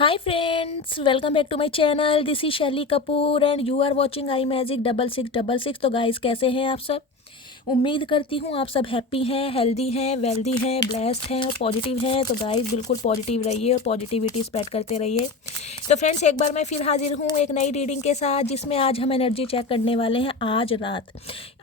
Hi friends, welcome back to my channel. This is Shelly Kapoor and you are watching I magic 6666। तो guys कैसे हैं आप सब? उम्मीद करती हूँ आप सब हैप्पी हैं, हेल्दी हैं, वेल्दी हैं, ब्लेस्ड हैं और पॉजिटिव हैं। तो गाइस बिल्कुल पॉजिटिव रहिए और पॉजिटिविटी स्प्रेड करते रहिए। तो फ्रेंड्स एक बार मैं फिर हाजिर हूँ एक नई रीडिंग के साथ, जिसमें आज हम एनर्जी चेक करने वाले हैं।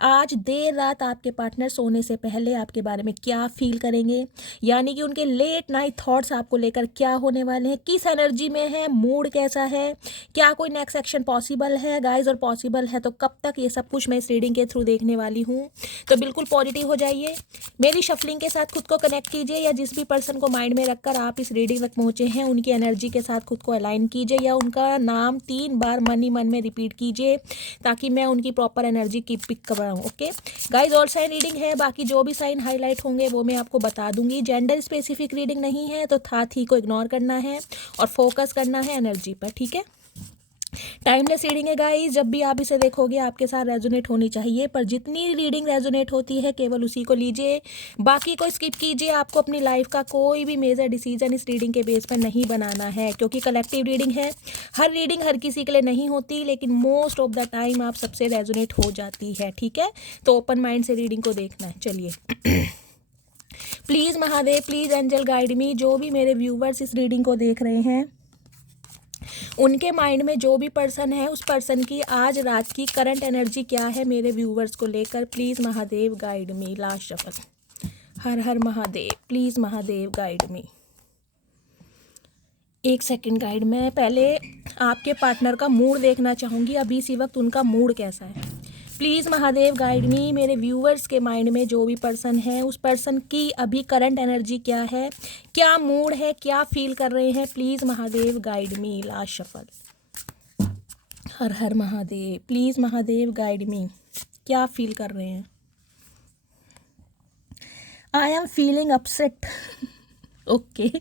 आज देर रात आपके पार्टनर सोने से पहले आपके बारे में क्या फील करेंगे, यानी कि उनके लेट नाइट थॉट्स आपको लेकर क्या होने वाले हैं, किस एनर्जी में है, मूड कैसा है, क्या कोई नेक्स्ट एक्शन पॉसिबल है गाइस, और पॉसिबल है तो कब तक, ये सब कुछ मैं इस रीडिंग के थ्रू देखने वाली हूँ। तो बिल्कुल पॉजिटिव हो जाइए, मेरी शफलिंग के साथ खुद को कनेक्ट कीजिए, या जिस भी पर्सन को माइंड में रखकर आप इस रीडिंग तक पहुंचे हैं उनकी एनर्जी के साथ खुद को अलाइन कीजिए, या उनका नाम 3 बार मन ही मन में रिपीट कीजिए ताकि मैं उनकी प्रॉपर एनर्जी की पिक कराऊँ। Okay guys, all sign reading है, बाकी जो भी साइन हाईलाइट होंगे वो मैं आपको बता दूंगी। जेंडर स्पेसिफिक रीडिंग नहीं है, तो था थी को इग्नोर करना है और फोकस करना है एनर्जी पर, ठीक है। टाइमलेस रीडिंग है गाइस, जब भी आप इसे देखोगे आपके साथ रेजोनेट होनी चाहिए, पर जितनी रीडिंग रेजोनेट होती है केवल उसी को लीजिए, बाकी को स्किप कीजिए। आपको अपनी लाइफ का कोई भी मेजर डिसीजन इस रीडिंग के बेस पर नहीं बनाना है, क्योंकि कलेक्टिव रीडिंग है। हर रीडिंग हर किसी के लिए नहीं होती, लेकिन मोस्ट ऑफ द टाइम आप सबसे रेजोनेट हो जाती है, ठीक है। तो ओपन माइंड से रीडिंग को देखना है। चलिए please Mahadev, please angel guide me. जो भी मेरे व्यूवर्स इस रीडिंग को देख रहे हैं उनके माइंड में जो भी पर्सन है उस पर्सन की आज रात की करंट एनर्जी क्या है मेरे व्यूवर्स को लेकर। Please Mahadev guide me. Last shuffle. Her her Mahadev, please Mahadev guide मी। एक सेकंड गाइड, मैं पहले आपके पार्टनर का मूड देखना चाहूँगी, अभी इसी वक्त उनका मूड कैसा है। प्लीज़ महादेव गाइड मी। मेरे व्यूवर्स के माइंड में जो भी पर्सन है उस पर्सन की अभी करंट एनर्जी क्या है, क्या मूड है, क्या फील कर रहे हैं। Please Mahadev guide me. Last shuffle. Her her Mahadev, please Mahadev guide मी। क्या फील कर रहे हैं। I am feeling upset. Okay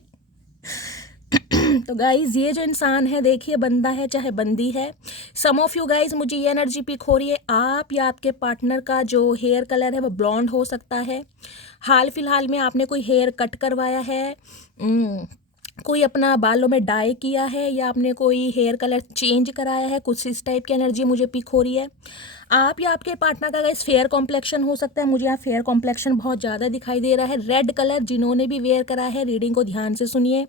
तो गाइज ये जो इंसान है, देखिए बंदा है चाहे बंदी है। सम ऑफ यू गाइज, मुझे ये एनर्जी पिक हो रही है, आप या आपके पार्टनर का जो हेयर कलर है वो ब्लॉन्ड हो सकता है। हाल फिलहाल में आपने कोई हेयर कट करवाया है, कोई अपना बालों में डाई किया है, या आपने कोई हेयर कलर चेंज कराया है, कुछ इस टाइप की एनर्जी मुझे पिक हो रही है। आप या आपके पार्टनर का गाइस फेयर कॉम्प्लेक्शन हो सकता है, मुझे यहाँ फेयर कॉम्प्लेक्शन बहुत ज़्यादा दिखाई दे रहा है। रेड कलर जिन्होंने भी वेयर करा है, रीडिंग को ध्यान से सुनिए।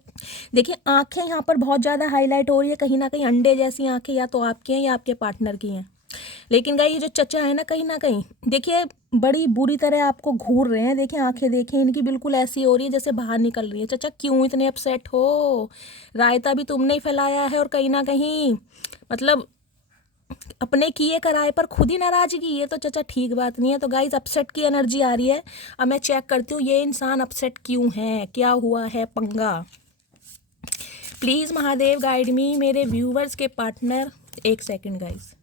देखिए आंखें यहाँ पर बहुत ज़्यादा हाईलाइट हो रही है, कहीं ना कहीं अंडे जैसी आंखें या तो आपकी हैं या आपके पार्टनर की हैं। लेकिन गाइस ये जो चचा है ना कहीं देखिए बड़ी बुरी तरह आपको घूर रहे हैं। देखिए आंखें देखिए इनकी बिल्कुल ऐसी हो रही है जैसे बाहर निकल रही है। चचा क्यों इतने अपसेट हो, रायता भी तुमने ही फैलाया है, और कहीं ना कहीं मतलब अपने किए कराए पर खुद ही नाराजगी, ये तो चचा ठीक बात नहीं है। तो गाइज अपसेट की एनर्जी आ रही है। अब मैं चेक करती हूँ ये इंसान अपसेट क्यों है, क्या हुआ है पंगा। प्लीज़ महादेव गाइड मी। मेरे व्यूवर्स के पार्टनर, एक सेकंड गाइज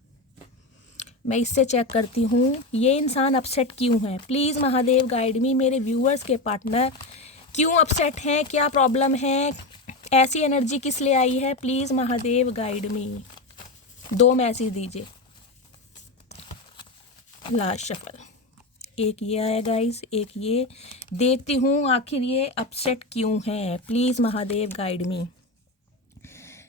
मैं इससे चेक करती हूँ ये इंसान अपसेट क्यों है। प्लीज़ महादेव गाइड मी। मेरे व्यूवर्स के पार्टनर क्यों अपसेट हैं, क्या प्रॉब्लम है, ऐसी एनर्जी किस लिए आई है। Please Mahadev guide me. 2 message दीजिए। Last shuffle. एक ये आया गाइस, एक ये। देखती हूँ आखिर ये अपसेट क्यों है। प्लीज़ महादेव गाइड मी।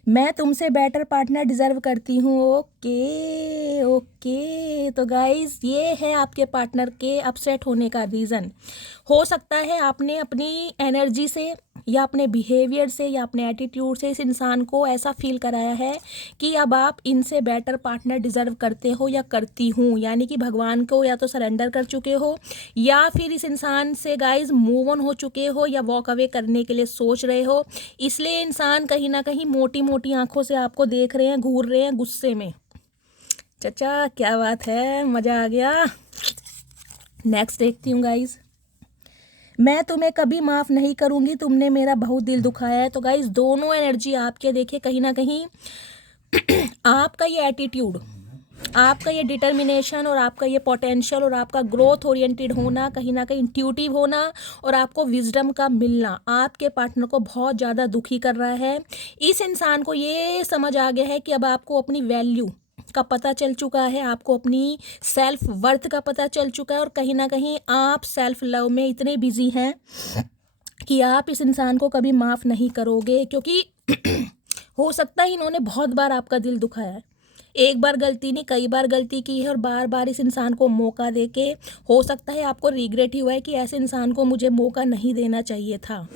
मैं तुमसे बेटर पार्टनर डिजर्व करती हूँ। ओके ओके, तो गाइस ये है आपके पार्टनर के अपसेट होने का रीज़न। हो सकता है आपने अपनी एनर्जी से या अपने बिहेवियर से या अपने एटीट्यूड से इस इंसान को ऐसा फील कराया है कि अब आप इनसे बेटर पार्टनर डिजर्व करते हो या करती हूँ, यानी कि भगवान को या तो सरेंडर कर चुके हो, या फिर इस इंसान से गाइज मूव ऑन हो चुके हो, या वॉक अवे करने के लिए सोच रहे हो। इसलिए इंसान कहीं ना कहीं मोटी मोटी आंखों से आपको देख रहे हैं, घूर रहे हैं गुस्से में। चचा क्या बात है, मज़ा आ गया। नेक्स्ट देखती हूँ गाइज। मैं तुम्हें कभी माफ़ नहीं करूँगी, तुमने मेरा बहुत दिल दुखाया है। तो गाइज दोनों एनर्जी आपके, देखिए कहीं ना कहीं आपका ये एटीट्यूड, आपका ये डिटर्मिनेशन और आपका ये पोटेंशियल और आपका ग्रोथ ओरिएंटेड होना, कहीं ना कहीं इंट्यूटिव होना और आपको विजडम का मिलना आपके पार्टनर को बहुत ज़्यादा दुखी कर रहा है। इस इंसान को ये समझ आ गया है कि अब आपको अपनी वैल्यू का पता चल चुका है, आपको अपनी सेल्फ वर्थ का पता चल चुका है, और कहीं ना कहीं आप सेल्फ लव में इतने बिजी हैं कि आप इस इंसान को कभी माफ़ नहीं करोगे, क्योंकि हो सकता है इन्होंने बहुत बार आपका दिल दुखाया है, एक बार गलती नहीं कई बार गलती की है, और बार बार इस इंसान को मौका देके हो सकता है आपको रिग्रेट ही हुआ है कि ऐसे इंसान को मुझे मौका नहीं देना चाहिए था।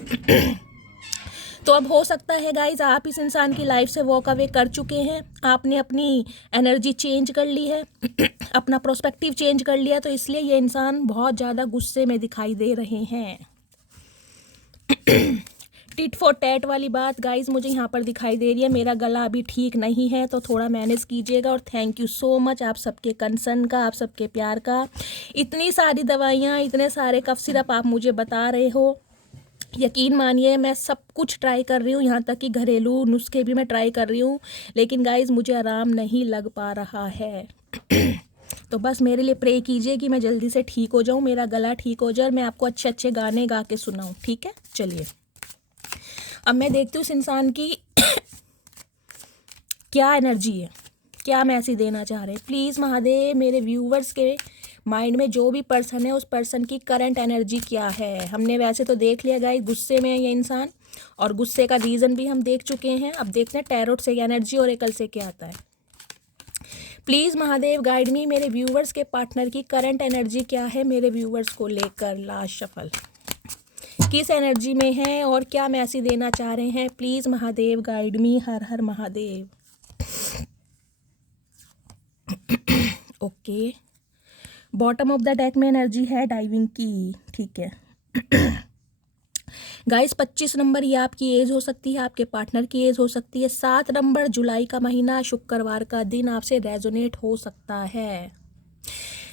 तो अब हो सकता है गाइज आप इस इंसान की लाइफ से वॉक अवे कर चुके हैं, आपने अपनी एनर्जी चेंज कर ली है, अपना प्रोस्पेक्टिव चेंज कर लिया, तो इसलिए ये इंसान बहुत ज़्यादा गुस्से में दिखाई दे रहे हैं। टिट फॉर टैट वाली बात गाइज मुझे यहाँ पर दिखाई दे रही है। मेरा गला अभी ठीक नहीं है तो थोड़ा मैनेज कीजिएगा, और थैंक यू सो मच आप सबके कंसर्न का, आप सबके प्यार का। इतनी सारी दवाइयाँ, इतने सारे कफ सिरप आप मुझे बता रहे हो, यकीन मानिए मैं सब कुछ ट्राई कर रही हूँ, यहाँ तक कि घरेलू नुस्खे भी मैं ट्राई कर रही हूँ, लेकिन गाइज मुझे आराम नहीं लग पा रहा है। तो बस मेरे लिए प्रे कीजिए कि मैं जल्दी से ठीक हो जाऊँ, मेरा गला ठीक हो जाए और मैं आपको अच्छे अच्छे गाने गा के सुनाऊँ, ठीक है। चलिए अब मैं देखती हूँ इस इंसान की क्या एनर्जी है, क्या मैसेज देना चाह रहे हैं। प्लीज़ महादेव मेरे व्यूवर्स के माइंड में जो भी पर्सन है उस पर्सन की करंट एनर्जी क्या है। हमने वैसे तो देख लिया गाइस गुस्से में है ये इंसान, और गुस्से का रीज़न भी हम देख चुके हैं। अब देखते हैं टैरोट से एनर्जी और एकल से क्या आता है। प्लीज़ महादेव गाइड मी, मेरे व्यूवर्स के पार्टनर की करंट एनर्जी क्या है मेरे व्यूवर्स को लेकर। लास्ट शफल किस एनर्जी में है और क्या मैसेज देना चाह रहे हैं। Please Mahadev guide me. Her her Mahadev. Okay bottom of the deck में एनर्जी है डाइविंग की, ठीक है। गाइस 25 नंबर ये आपकी एज हो सकती है, आपके पार्टनर की एज हो सकती है। 7 नंबर जुलाई का महीना शुक्रवार का दिन आपसे रेजोनेट हो सकता है।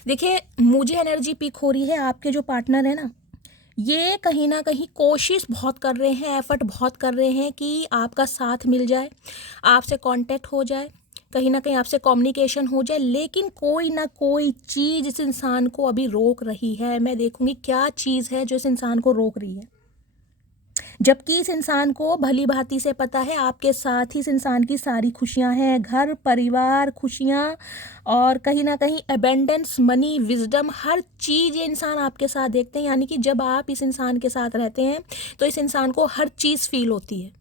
देखिए मुझे एनर्जी पिक हो रही है, आपके जो पार्टनर है ना ये कहीं ना कहीं कोशिश बहुत कर रहे हैं, एफर्ट बहुत कर रहे हैं कि आपका साथ मिल जाए, आपसे कांटेक्ट हो जाए, कहीं ना कहीं आपसे कम्युनिकेशन हो जाए, लेकिन कोई ना कोई चीज़ इस इंसान को अभी रोक रही है। मैं देखूंगी क्या चीज़ है जो इस इंसान को रोक रही है, जबकि इस इंसान को भली भांति से पता है आपके साथ ही इस इंसान की सारी खुशियां हैं, घर परिवार खुशियां, और कहीं ना कहीं अबेंडेंस मनी विजडम हर चीज़ ये इंसान आपके साथ देखते हैं। यानी कि जब आप इस इंसान के साथ रहते हैं तो इस इंसान को हर चीज़ फील होती है,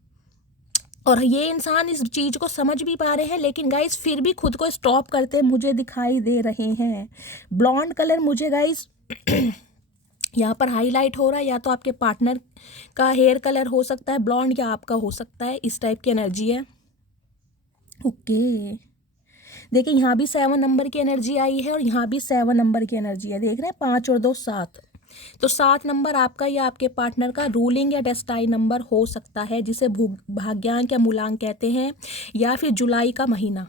और ये इंसान इस चीज़ को समझ भी पा रहे हैं, लेकिन गाइस फिर भी खुद को स्टॉप करते मुझे दिखाई दे रहे हैं। ब्लॉन्ड कलर मुझे गाइस यहाँ पर हाईलाइट हो रहा है, या तो आपके पार्टनर का हेयर कलर हो सकता है ब्लॉन्ड, या आपका हो सकता है, इस टाइप की एनर्जी है। ओके देखिए यहाँ भी 7 नंबर की एनर्जी आई है और यहाँ भी 7 नंबर की एनर्जी है। देख रहे हैं 5 और 2 7, तो 7 नंबर आपका या आपके पार्टनर का रूलिंग या डेस्टाइन नंबर हो सकता है, जिसे भाग्यांक या मूलांक कहते हैं, या फिर जुलाई का महीना,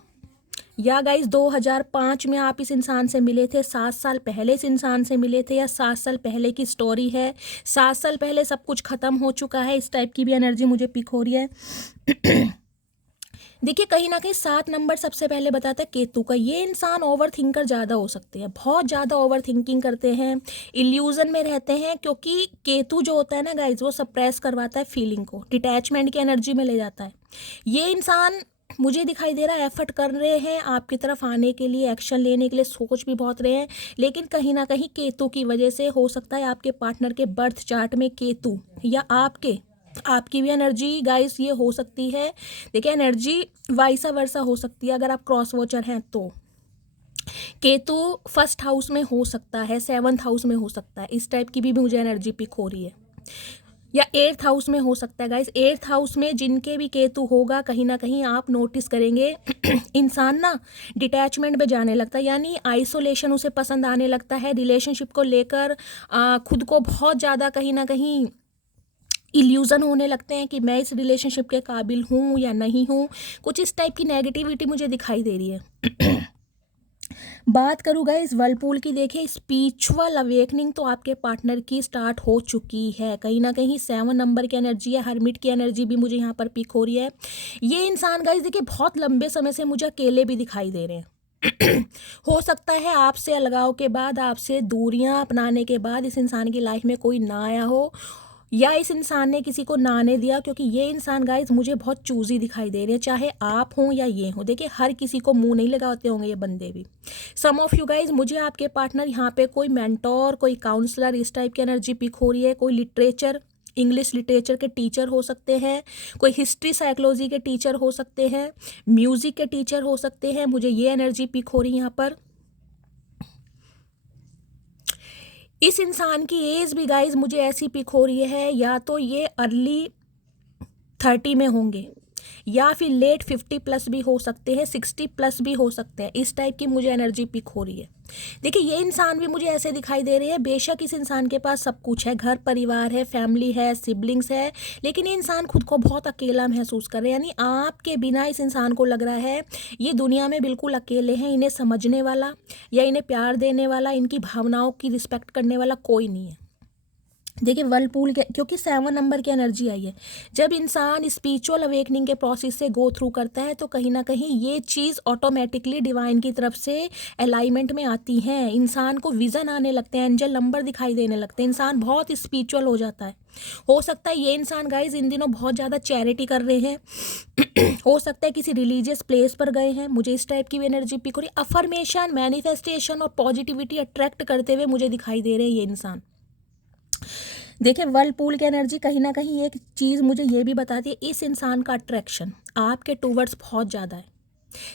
या गाइस 2005 में आप इस इंसान से मिले थे, 7 साल पहले इस इंसान से मिले थे, या 7 साल पहले की स्टोरी है, 7 साल पहले सब कुछ ख़त्म हो चुका है। इस टाइप की भी एनर्जी मुझे पिक हो रही है। देखिए कहीं ना कहीं 7 नंबर सबसे पहले बताता है केतु का। ये इंसान ओवर थिंकर ज़्यादा हो सकते हैं, बहुत ज़्यादा ओवर थिंकिंग करते हैं, इल्यूजन में रहते हैं, क्योंकि केतु जो होता है ना गाइज वो सप्रेस करवाता है फीलिंग को, डिटैचमेंट की एनर्जी में ले जाता है। ये इंसान मुझे दिखाई दे रहा है एफर्ट कर रहे हैं आपकी तरफ आने के लिए, एक्शन लेने के लिए सोच भी बहुत रहे हैं, लेकिन कहीं ना कहीं केतु की वजह से हो सकता है आपके पार्टनर के बर्थ चार्ट में केतु, या आपकी भी एनर्जी गाइस ये हो सकती है। देखिए एनर्जी वाइसा वर्सा हो सकती है, अगर आप क्रॉस वॉचर हैं तो केतु फर्स्ट हाउस में हो सकता है, 7th हाउस में हो सकता है, इस टाइप की भी मुझे एनर्जी पिक हो रही है, या 8th हाउस में हो सकता है गाइस। 8th हाउस में जिनके भी केतु होगा कहीं ना कहीं आप नोटिस करेंगे इंसान ना डिटैचमेंट में जाने लगता है, यानी आइसोलेशन उसे पसंद आने लगता है, रिलेशनशिप को लेकर खुद को बहुत ज़्यादा कहीं ना कहीं इल्यूज़न होने लगते हैं कि मैं इस रिलेशनशिप के काबिल हूँ या नहीं हूँ, कुछ इस टाइप की नेगेटिविटी मुझे दिखाई दे रही है। बात करूँ गाइस वर्लपूल की, देखिए स्पिरिचुअल अवेकनिंग तो आपके पार्टनर की स्टार्ट हो चुकी है, कहीं ना कहीं 7 नंबर की एनर्जी है, हर्मिट की एनर्जी भी मुझे यहाँ पर पिक हो रही है। ये इंसान गाइस देखिए बहुत लंबे समय से मुझे अकेले भी दिखाई दे रहे हैं। हो सकता है आपसे अलगाव के बाद, आपसे दूरियां अपनाने के बाद इस इंसान की लाइफ में कोई ना आया हो, या इस इंसान ने किसी को ना आने दिया, क्योंकि ये इंसान गाइज मुझे बहुत चूजी दिखाई दे रहे हैं, चाहे आप हों या ये हों। देखिए हर किसी को मुंह नहीं लगाते होंगे ये बंदे भी। सम ऑफ यू गाइज मुझे आपके पार्टनर यहाँ पे कोई मेंटोर, कोई काउंसलर, इस टाइप की एनर्जी पिक हो रही है, कोई लिटरेचर इंग्लिश लिटरेचर के टीचर हो सकते हैं, कोई हिस्ट्री साइकोलॉजी के टीचर हो सकते हैं, म्यूजिक के टीचर हो सकते हैं। मुझे ये एनर्जी पिक हो रही है यहाँ पर। इस इंसान की एज भी गाइज मुझे ऐसी पिक हो रही है, या तो ये अर्ली 30 में होंगे या फिर लेट 50 प्लस भी हो सकते हैं, 60 प्लस भी हो सकते हैं। इस टाइप की मुझे एनर्जी पिक हो रही है। देखिए ये इंसान भी मुझे ऐसे दिखाई दे रही है। बेशक इस इंसान के पास सब कुछ है, घर परिवार है, फैमिली है, सिबलिंग्स है, लेकिन ये इंसान खुद को बहुत अकेला महसूस कर रहे हैं। यानी आपके बिना इस इंसान को लग रहा है ये दुनिया में बिल्कुल अकेले हैं। इन्हें समझने वाला या इन्हें प्यार देने वाला, इनकी भावनाओं की रिस्पेक्ट करने वाला कोई नहीं है। देखिए वर्लपूल के, क्योंकि 7 नंबर की एनर्जी आई है। जब इंसान स्पिरिचुअल अवेकनिंग के प्रोसेस से गो थ्रू करता है तो कहीं ना कहीं ये चीज़ ऑटोमेटिकली डिवाइन की तरफ से अलाइनमेंट में आती है। इंसान को विज़न आने लगते हैं, एंजल नंबर दिखाई देने लगते हैं, इंसान बहुत स्पिरिचुअल हो जाता है। हो सकता है ये इंसान गाइज इन दिनों बहुत ज़्यादा चैरिटी कर रहे हैं हो सकता है किसी रिलीजियस प्लेस पर गए हैं। मुझे इस टाइप की भी एनर्जी पिक हो रही है। अफर्मेशन, मैनिफेस्टेशन और पॉजिटिविटी अट्रैक्ट करते हुए मुझे दिखाई दे रहे हैं ये इंसान। देखिए वर्लपूल की एनर्जी कहीं ना कहीं एक चीज़ मुझे ये भी बताती है, इस इंसान का अट्रैक्शन आपके टूवर्ड्स बहुत ज़्यादा है।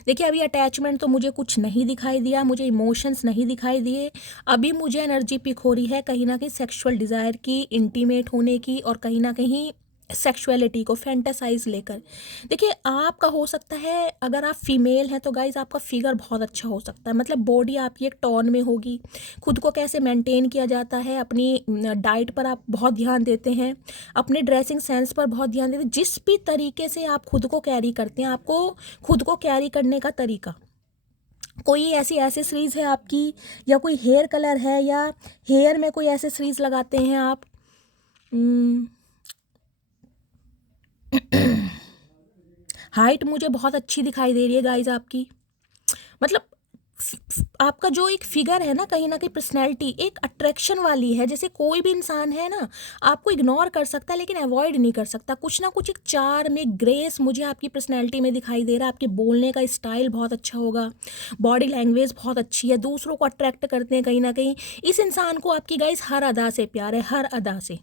देखिए अभी अटैचमेंट तो मुझे कुछ नहीं दिखाई दिया, मुझे इमोशंस नहीं दिखाई दिए। अभी मुझे एनर्जी पिक हो रही है कहीं ना कहीं सेक्सुअल डिज़ायर की, इंटीमेट होने की, और कहीं ना कहीं सेक्सुअलिटी को फैंटासाइज लेकर। देखिए आपका हो सकता है, अगर आप फीमेल हैं तो गाइज आपका फिगर बहुत अच्छा हो सकता है, मतलब बॉडी आपकी एक टोन में होगी। खुद को कैसे मेंटेन किया जाता है, अपनी डाइट पर आप बहुत ध्यान देते हैं, अपने ड्रेसिंग सेंस पर बहुत ध्यान देते हैं। जिस भी तरीके से आप खुद को कैरी करते हैं, आपको खुद को कैरी करने का तरीका, कोई ऐसी एसेसरीज है आपकी, या कोई हेयर कलर है, या हेयर में कोई एसेसरीज लगाते हैं आप। हाइट मुझे बहुत अच्छी दिखाई दे रही है गाइज आपकी। मतलब आपका जो एक फिगर है ना कहीं पर्सनैलिटी एक अट्रैक्शन वाली है। जैसे कोई भी इंसान है ना आपको इग्नोर कर सकता है लेकिन अवॉइड नहीं कर सकता। कुछ ना कुछ एक चार्म, एक ग्रेस मुझे आपकी पर्सनैलिटी में दिखाई दे रहा है। आपके बोलने का स्टाइल बहुत अच्छा होगा, बॉडी लैंग्वेज बहुत अच्छी है, दूसरों को अट्रैक्ट करते हैं कहीं ना कहीं। इस इंसान को आपकी गाइज हर अदा से प्यार है, हर अदा से।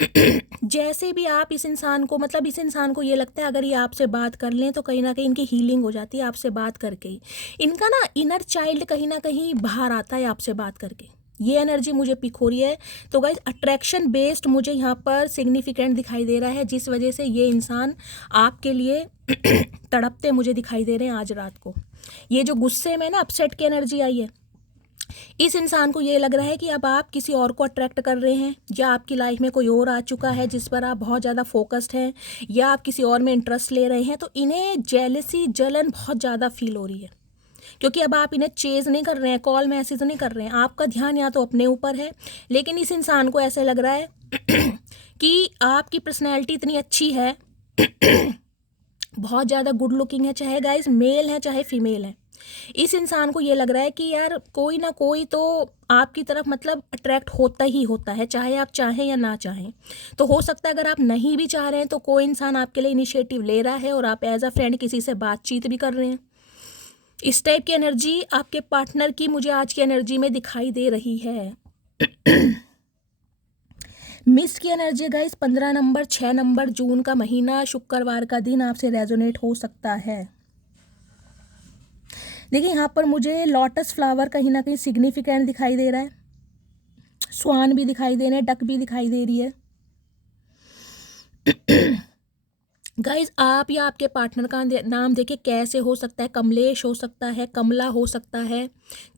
जैसे भी आप इस इंसान को, मतलब इस इंसान को ये लगता है अगर ये आपसे बात कर लें तो कहीं ना कहीं इनकी हीलिंग हो जाती है आपसे बात करके ही। इनका ना इनर चाइल्ड कहीं ना कहीं बाहर आता है आपसे बात करके। ये एनर्जी मुझे पिक हो रही है। तो गाइज अट्रैक्शन बेस्ड मुझे यहाँ पर सिग्निफिकेंट दिखाई दे रहा है, जिस वजह से ये इंसान आपके लिए तड़पते मुझे दिखाई दे रहे हैं आज रात को। ये जो गुस्से में ना अपसेट की एनर्जी आई है, इस इंसान को ये लग रहा है कि अब आप किसी और को अट्रैक्ट कर रहे हैं, या आपकी लाइफ में कोई और आ चुका है जिस पर आप बहुत ज़्यादा फोकस्ड हैं, या आप किसी और में इंटरेस्ट ले रहे हैं। तो इन्हें जेलसी, जलन बहुत ज़्यादा फील हो रही है, क्योंकि अब आप इन्हें चेज़ नहीं कर रहे हैं, कॉल मैसेज नहीं कर रहे हैं। आपका ध्यान या तो अपने ऊपर है, लेकिन इस इंसान को ऐसे लग रहा है कि आपकी पर्सनैलिटी इतनी अच्छी है बहुत ज़्यादा गुड लुकिंग है, चाहे गाइज मेल है चाहे फीमेल है। इस इंसान को ये लग रहा है कि यार कोई ना कोई तो आपकी तरफ मतलब अट्रैक्ट होता ही होता है, चाहे आप चाहें या ना चाहें। तो हो सकता है अगर आप नहीं भी चाह रहे हैं तो कोई इंसान आपके लिए इनिशिएटिव ले रहा है और आप एज अ फ्रेंड किसी से बातचीत भी कर रहे हैं। इस टाइप की एनर्जी आपके पार्टनर की मुझे आज की एनर्जी में दिखाई दे रही है। मिस की एनर्जी गाइस 15 नंबर, 6 नंबर, जून का महीना, शुक्रवार का दिन आपसे रेजोनेट हो सकता है। देखिए यहाँ पर मुझे लोटस फ्लावर कहीं ना कहीं सिग्निफिकेंट दिखाई दे रहा है, स्वान भी दिखाई दे रहे हैं, डक भी दिखाई दे रही है। गाइज आप या आपके पार्टनर का नाम देखिए कैसे हो सकता है। कमलेश हो सकता है, कमला हो सकता है,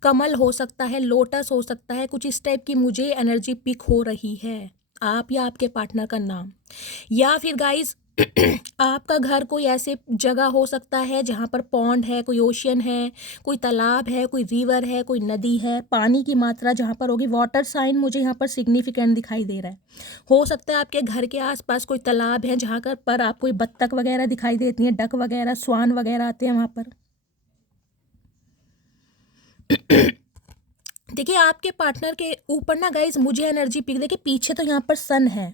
कमल हो सकता है, लोटस हो सकता है। कुछ इस टाइप की मुझे एनर्जी पिक हो रही है, आप या आपके पार्टनर का नाम। या फिर गाइज आपका घर कोई ऐसे जगह हो सकता है जहाँ पर पॉन्ड है, कोई ओशियन है, कोई तालाब है, कोई रिवर है, कोई नदी है। पानी की मात्रा जहाँ पर होगी, वाटर साइन मुझे यहाँ पर सिग्निफिकेंट दिखाई दे रहा है। हो सकता है आपके घर के आसपास कोई तालाब है जहाँ पर आपको कोई बत्तख वगैरह दिखाई देती हैं, डक वगैरह, स्वान वगैरह आते हैं वहाँ पर। देखिए आपके पार्टनर के ऊपर ना गाइज मुझे एनर्जी पिक, देखिए पीछे तो यहाँ पर सन है,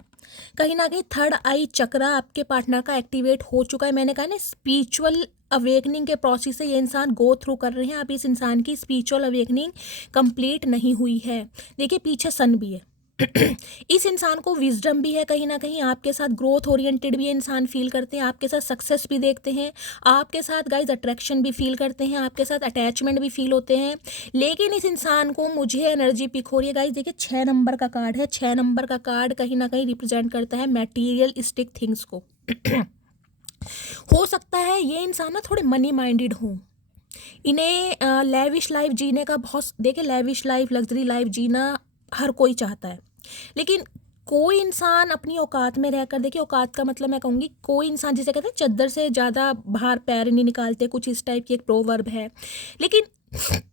कहीं ना कहीं थर्ड आई चक्रा आपके पार्टनर का एक्टिवेट हो चुका है। मैंने कहा ना स्पिरिचुअल अवेकनिंग के प्रोसेस से ये इंसान गो थ्रू कर रहे हैं। अब इस इंसान की स्पिरिचुअल अवेकनिंग कंप्लीट नहीं हुई है। देखिए पीछे सन भी है, इस इंसान को विजडम भी है, कहीं ना कहीं आपके साथ ग्रोथ ओरिएंटेड भी इंसान फील करते हैं, आपके साथ सक्सेस भी देखते हैं, आपके साथ गाइज अट्रैक्शन भी फील करते हैं, आपके साथ अटैचमेंट भी फील होते हैं। लेकिन इस इंसान को मुझे एनर्जी पिक हो रही है गाइज, देखिए 6 नंबर का कार्ड है। 6 नंबर का कार्ड कहीं ना कहीं रिप्रेजेंट करता है मैटीरियलिस्टिक थिंग्स को। हो सकता है ये इंसान ना थोड़े मनी माइंडेड हो, इन्हें लेविश लाइफ जीने का बहुत, देखिए लेविश लाइफ, लग्जरी लाइफ जीना हर कोई चाहता है, लेकिन कोई इंसान अपनी औकात में रहकर, देखिए औकात का मतलब मैं कहूँगी कोई इंसान जिसे कहते हैं चद्दर से ज़्यादा बाहर पैर नहीं निकालते, कुछ इस टाइप की एक प्रोवर्ब है। लेकिन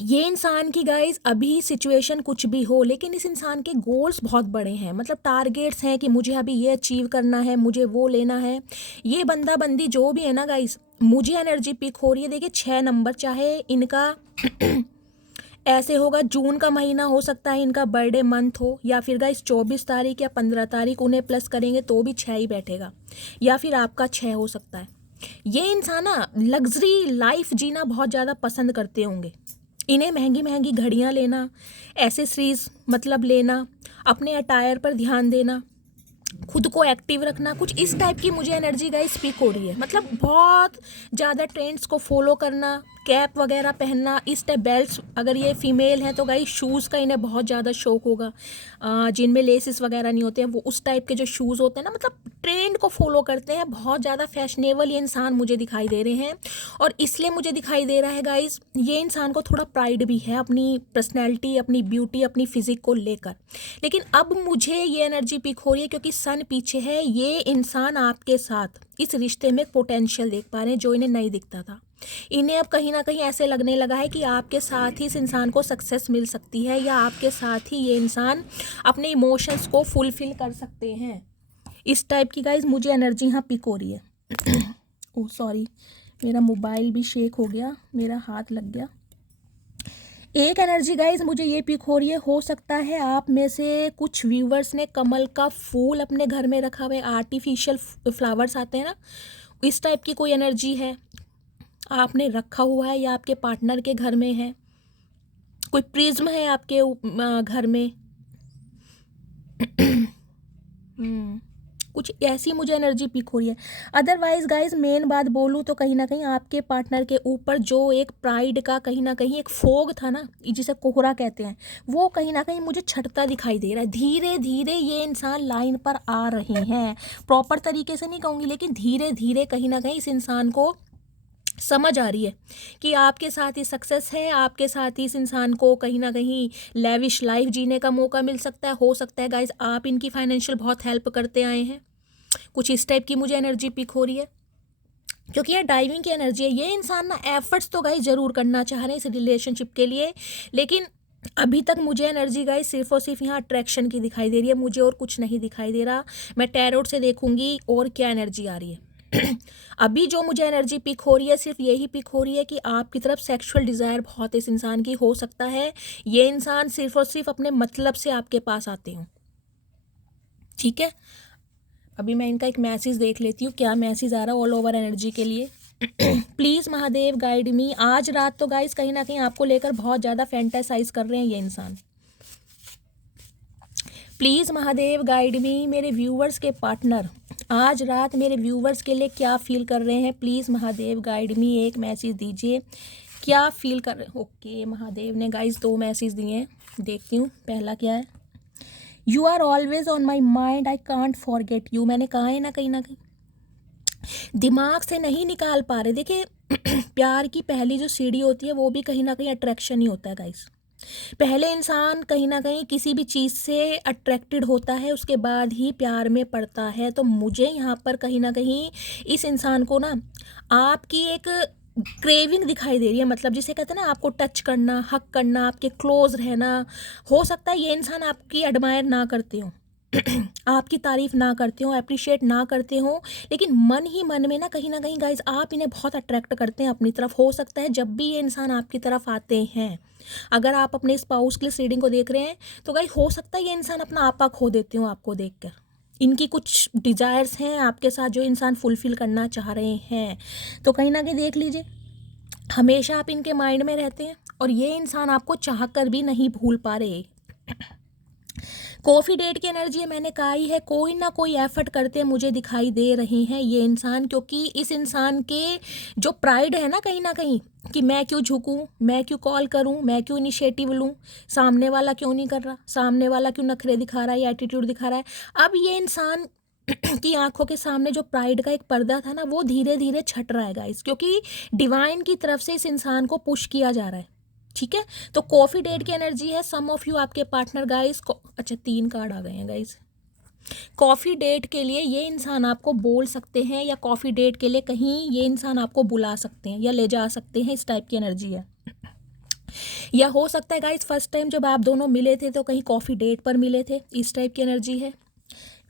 ये इंसान की गाइज अभी सिचुएशन कुछ भी हो, लेकिन इस इंसान के गोल्स बहुत बड़े हैं, मतलब टारगेट्स हैं कि मुझे अभी ये अचीव करना है, मुझे वो लेना है। ये बंदा बंदी जो भी है ना गाइज, मुझे एनर्जी पिक हो रही है। देखिए 6 नंबर, चाहे इनका ऐसे होगा, जून का महीना हो सकता है इनका बर्थडे मंथ हो, या फिर गाइस 24 तारीख या 15 तारीख उन्हें प्लस करेंगे तो भी 6 ही बैठेगा, या फिर आपका 6 हो सकता है। ये इंसान ना लग्जरी लाइफ जीना बहुत ज़्यादा पसंद करते होंगे, इन्हें महंगी महंगी घड़ियाँ लेना, एसेसरीज मतलब लेना, अपने अटायर पर ध्यान देना, खुद को एक्टिव रखना, कुछ इस टाइप की मुझे एनर्जी गाइस स्पीक हो रही है। मतलब बहुत ज़्यादा ट्रेंड्स को फॉलो करना, कैप वगैरह पहनना, इस टाइप बेल्ट्स, अगर ये फीमेल हैं तो गाइस शूज़ का इन्हें बहुत ज़्यादा शौक होगा, जिनमें लेसिस वगैरह नहीं होते हैं, वो उस टाइप के जो शूज़ होते हैं ना, मतलब ट्रेंड को फॉलो करते हैं, बहुत ज़्यादा फैशनेबल ये इंसान मुझे दिखाई दे रहे हैं। और इसलिए मुझे दिखाई दे रहा है गाइस, ये इंसान को थोड़ा प्राइड भी है अपनी पर्सनैलिटी, अपनी ब्यूटी, अपनी फिजिक को लेकर। लेकिन अब मुझे ये एनर्जी पिक हो रही है क्योंकि सन पीछे है, ये इंसान आपके साथ इस रिश्ते में पोटेंशियल देख पा रहे हैं जो इन्हें नहीं दिखता था। इन्हें अब कहीं ना कहीं ऐसे लगने लगा है कि आपके साथ ही इस इंसान को सक्सेस मिल सकती है, या आपके साथ ही ये इंसान अपने इमोशंस को फुलफिल कर सकते हैं। इस टाइप की गाइज मुझे एनर्जी यहाँ पिक हो रही है। ओह सॉरी, मेरा मोबाइल भी शेक हो गया, मेरा हाथ लग गया। एक एनर्जी गाइज मुझे ये पिक हो रही है, हो सकता है आप में से कुछ व्यूवर्स ने कमल का फूल अपने घर में रखा हुआ है, आर्टिफिशियल फ्लावर्स आते हैं ना, इस टाइप की कोई एनर्जी है, आपने रखा हुआ है या आपके पार्टनर के घर में है, कोई प्रिज्म है आपके घर में। कुछ ऐसी मुझे एनर्जी पिक हो रही है। अदरवाइज गाइज मेन बात बोलूँ तो कहीं ना कहीं आपके पार्टनर के ऊपर जो एक प्राइड का कहीं ना कहीं एक फोग था ना, जिसे कोहरा कहते हैं, वो कहीं ना कहीं मुझे छटता दिखाई दे रहा है। धीरे धीरे ये इंसान लाइन पर आ रहे हैं, प्रॉपर तरीके से नहीं कहूँगी, लेकिन धीरे धीरे कहीं ना कहीं इस इंसान को समझ आ रही है कि आपके साथ ही सक्सेस है, आपके साथ ही इस इंसान को कहीं ना कहीं लेविश लाइफ जीने का मौका मिल सकता है। हो सकता है गाइज आप इनकी फाइनेंशियल बहुत हेल्प करते आए हैं, कुछ इस टाइप की मुझे एनर्जी पिक हो रही है, क्योंकि ये डाइविंग की एनर्जी है। ये इंसान ना एफर्ट्स तो गाइज ज़रूर करना चाह रहे हैं इस रिलेशनशिप के लिए, लेकिन अभी तक मुझे एनर्जी गाइज सिर्फ और सिर्फ यहाँ अट्रैक्शन की दिखाई दे रही है, मुझे और कुछ नहीं दिखाई दे रहा। मैं टैरोट से देखूंगी और क्या एनर्जी आ रही है। अभी जो मुझे एनर्जी पिक हो रही है सिर्फ यही पिक हो रही है कि आपकी तरफ सेक्सुअल डिज़ायर बहुत इस इंसान की, हो सकता है ये इंसान सिर्फ और सिर्फ अपने मतलब से आपके पास आते हों। ठीक है, अभी मैं इनका एक मैसेज देख लेती हूँ, क्या मैसेज आ रहा है ऑल ओवर एनर्जी के लिए। प्लीज़ महादेव गाइड मी। आज रात तो गाइस कहीं ना कहीं आपको लेकर बहुत ज़्यादा फैंटासाइज कर रहे हैं ये इंसान। प्लीज़ महादेव गाइड मी। मेरे व्यूवर्स के पार्टनर आज रात मेरे व्यूवर्स के लिए क्या फील कर रहे हैं, प्लीज़ महादेव गाइड मी, एक मैसेज दीजिए, क्या फील कर रहे हैं। ओके, महादेव ने गाइस 2 मैसेज दिए हैं, देखती हूँ पहला क्या है। You are always on my mind, I can't forget you. मैंने कहा है ना कहीं दिमाग से नहीं निकाल पा रहे। देखिए प्यार की पहली जो सीढ़ी होती है वो भी कहीं ना कहीं अट्रैक्शन ही होता है गाइस। पहले इंसान कहीं ना कहीं किसी भी चीज़ से अट्रैक्टेड होता है, उसके बाद ही प्यार में पड़ता है। तो मुझे यहाँ पर कहीं ना कहीं इस इंसान को ना आपकी एक क्रेविंग दिखाई दे रही है, मतलब जिसे कहते हैं ना आपको टच करना, हक करना, आपके क्लोज रहना। हो सकता है ये इंसान आपकी एडमायर ना करते हो, आपकी तारीफ ना करते हो, अप्रिशिएट ना करते हो, लेकिन मन ही मन में ना कहीं गाइज आप इन्हें बहुत अट्रैक्ट करते हैं अपनी तरफ। हो सकता है जब भी ये इंसान आपकी तरफ आते हैं, अगर आप अपने स्पाउस के लिए रीडिंग को देख रहे हैं तो गाइज हो सकता है ये इंसान अपना आपा खो देते हो आपको देखकर। इनकी कुछ डिज़ायर्स हैं आपके साथ जो इंसान फुलफिल करना चाह रहे हैं। तो कहीं ना कहीं देख लीजिए, हमेशा आप इनके माइंड में रहते हैं और ये इंसान आपको चाह कर भी नहीं भूल पा रहे। कॉफ़ी डेट की एनर्जी मैंने कहा ही है, कोई ना कोई एफर्ट करते मुझे दिखाई दे रहे हैं ये इंसान, क्योंकि इस इंसान के जो प्राइड है ना कहीं कि मैं क्यों झुकूं, मैं क्यों कॉल करूं, मैं क्यों इनिशिएटिव लूं, सामने वाला क्यों नहीं कर रहा, सामने वाला क्यों नखरे दिखा रहा है या एटीट्यूड दिखा रहा है। अब ये इंसान की आंखों के सामने जो प्राइड का एक पर्दा था ना, वो धीरे धीरे छट रहा है गाइस, क्योंकि डिवाइन की तरफ से इस इंसान को पुश किया जा रहा है। ठीक है, तो कॉफ़ी डेट की एनर्जी है, सम ऑफ यू आपके पार्टनर गाइस को, अच्छा 3 कार्ड आ गए हैं गाइस। कॉफ़ी डेट के लिए ये इंसान आपको बोल सकते हैं, या कॉफ़ी डेट के लिए कहीं ये इंसान आपको बुला सकते हैं या ले जा सकते हैं, इस टाइप की एनर्जी है। या हो सकता है गाइस फर्स्ट टाइम जब आप दोनों मिले थे तो कहीं कॉफ़ी डेट पर मिले थे, इस टाइप की एनर्जी है।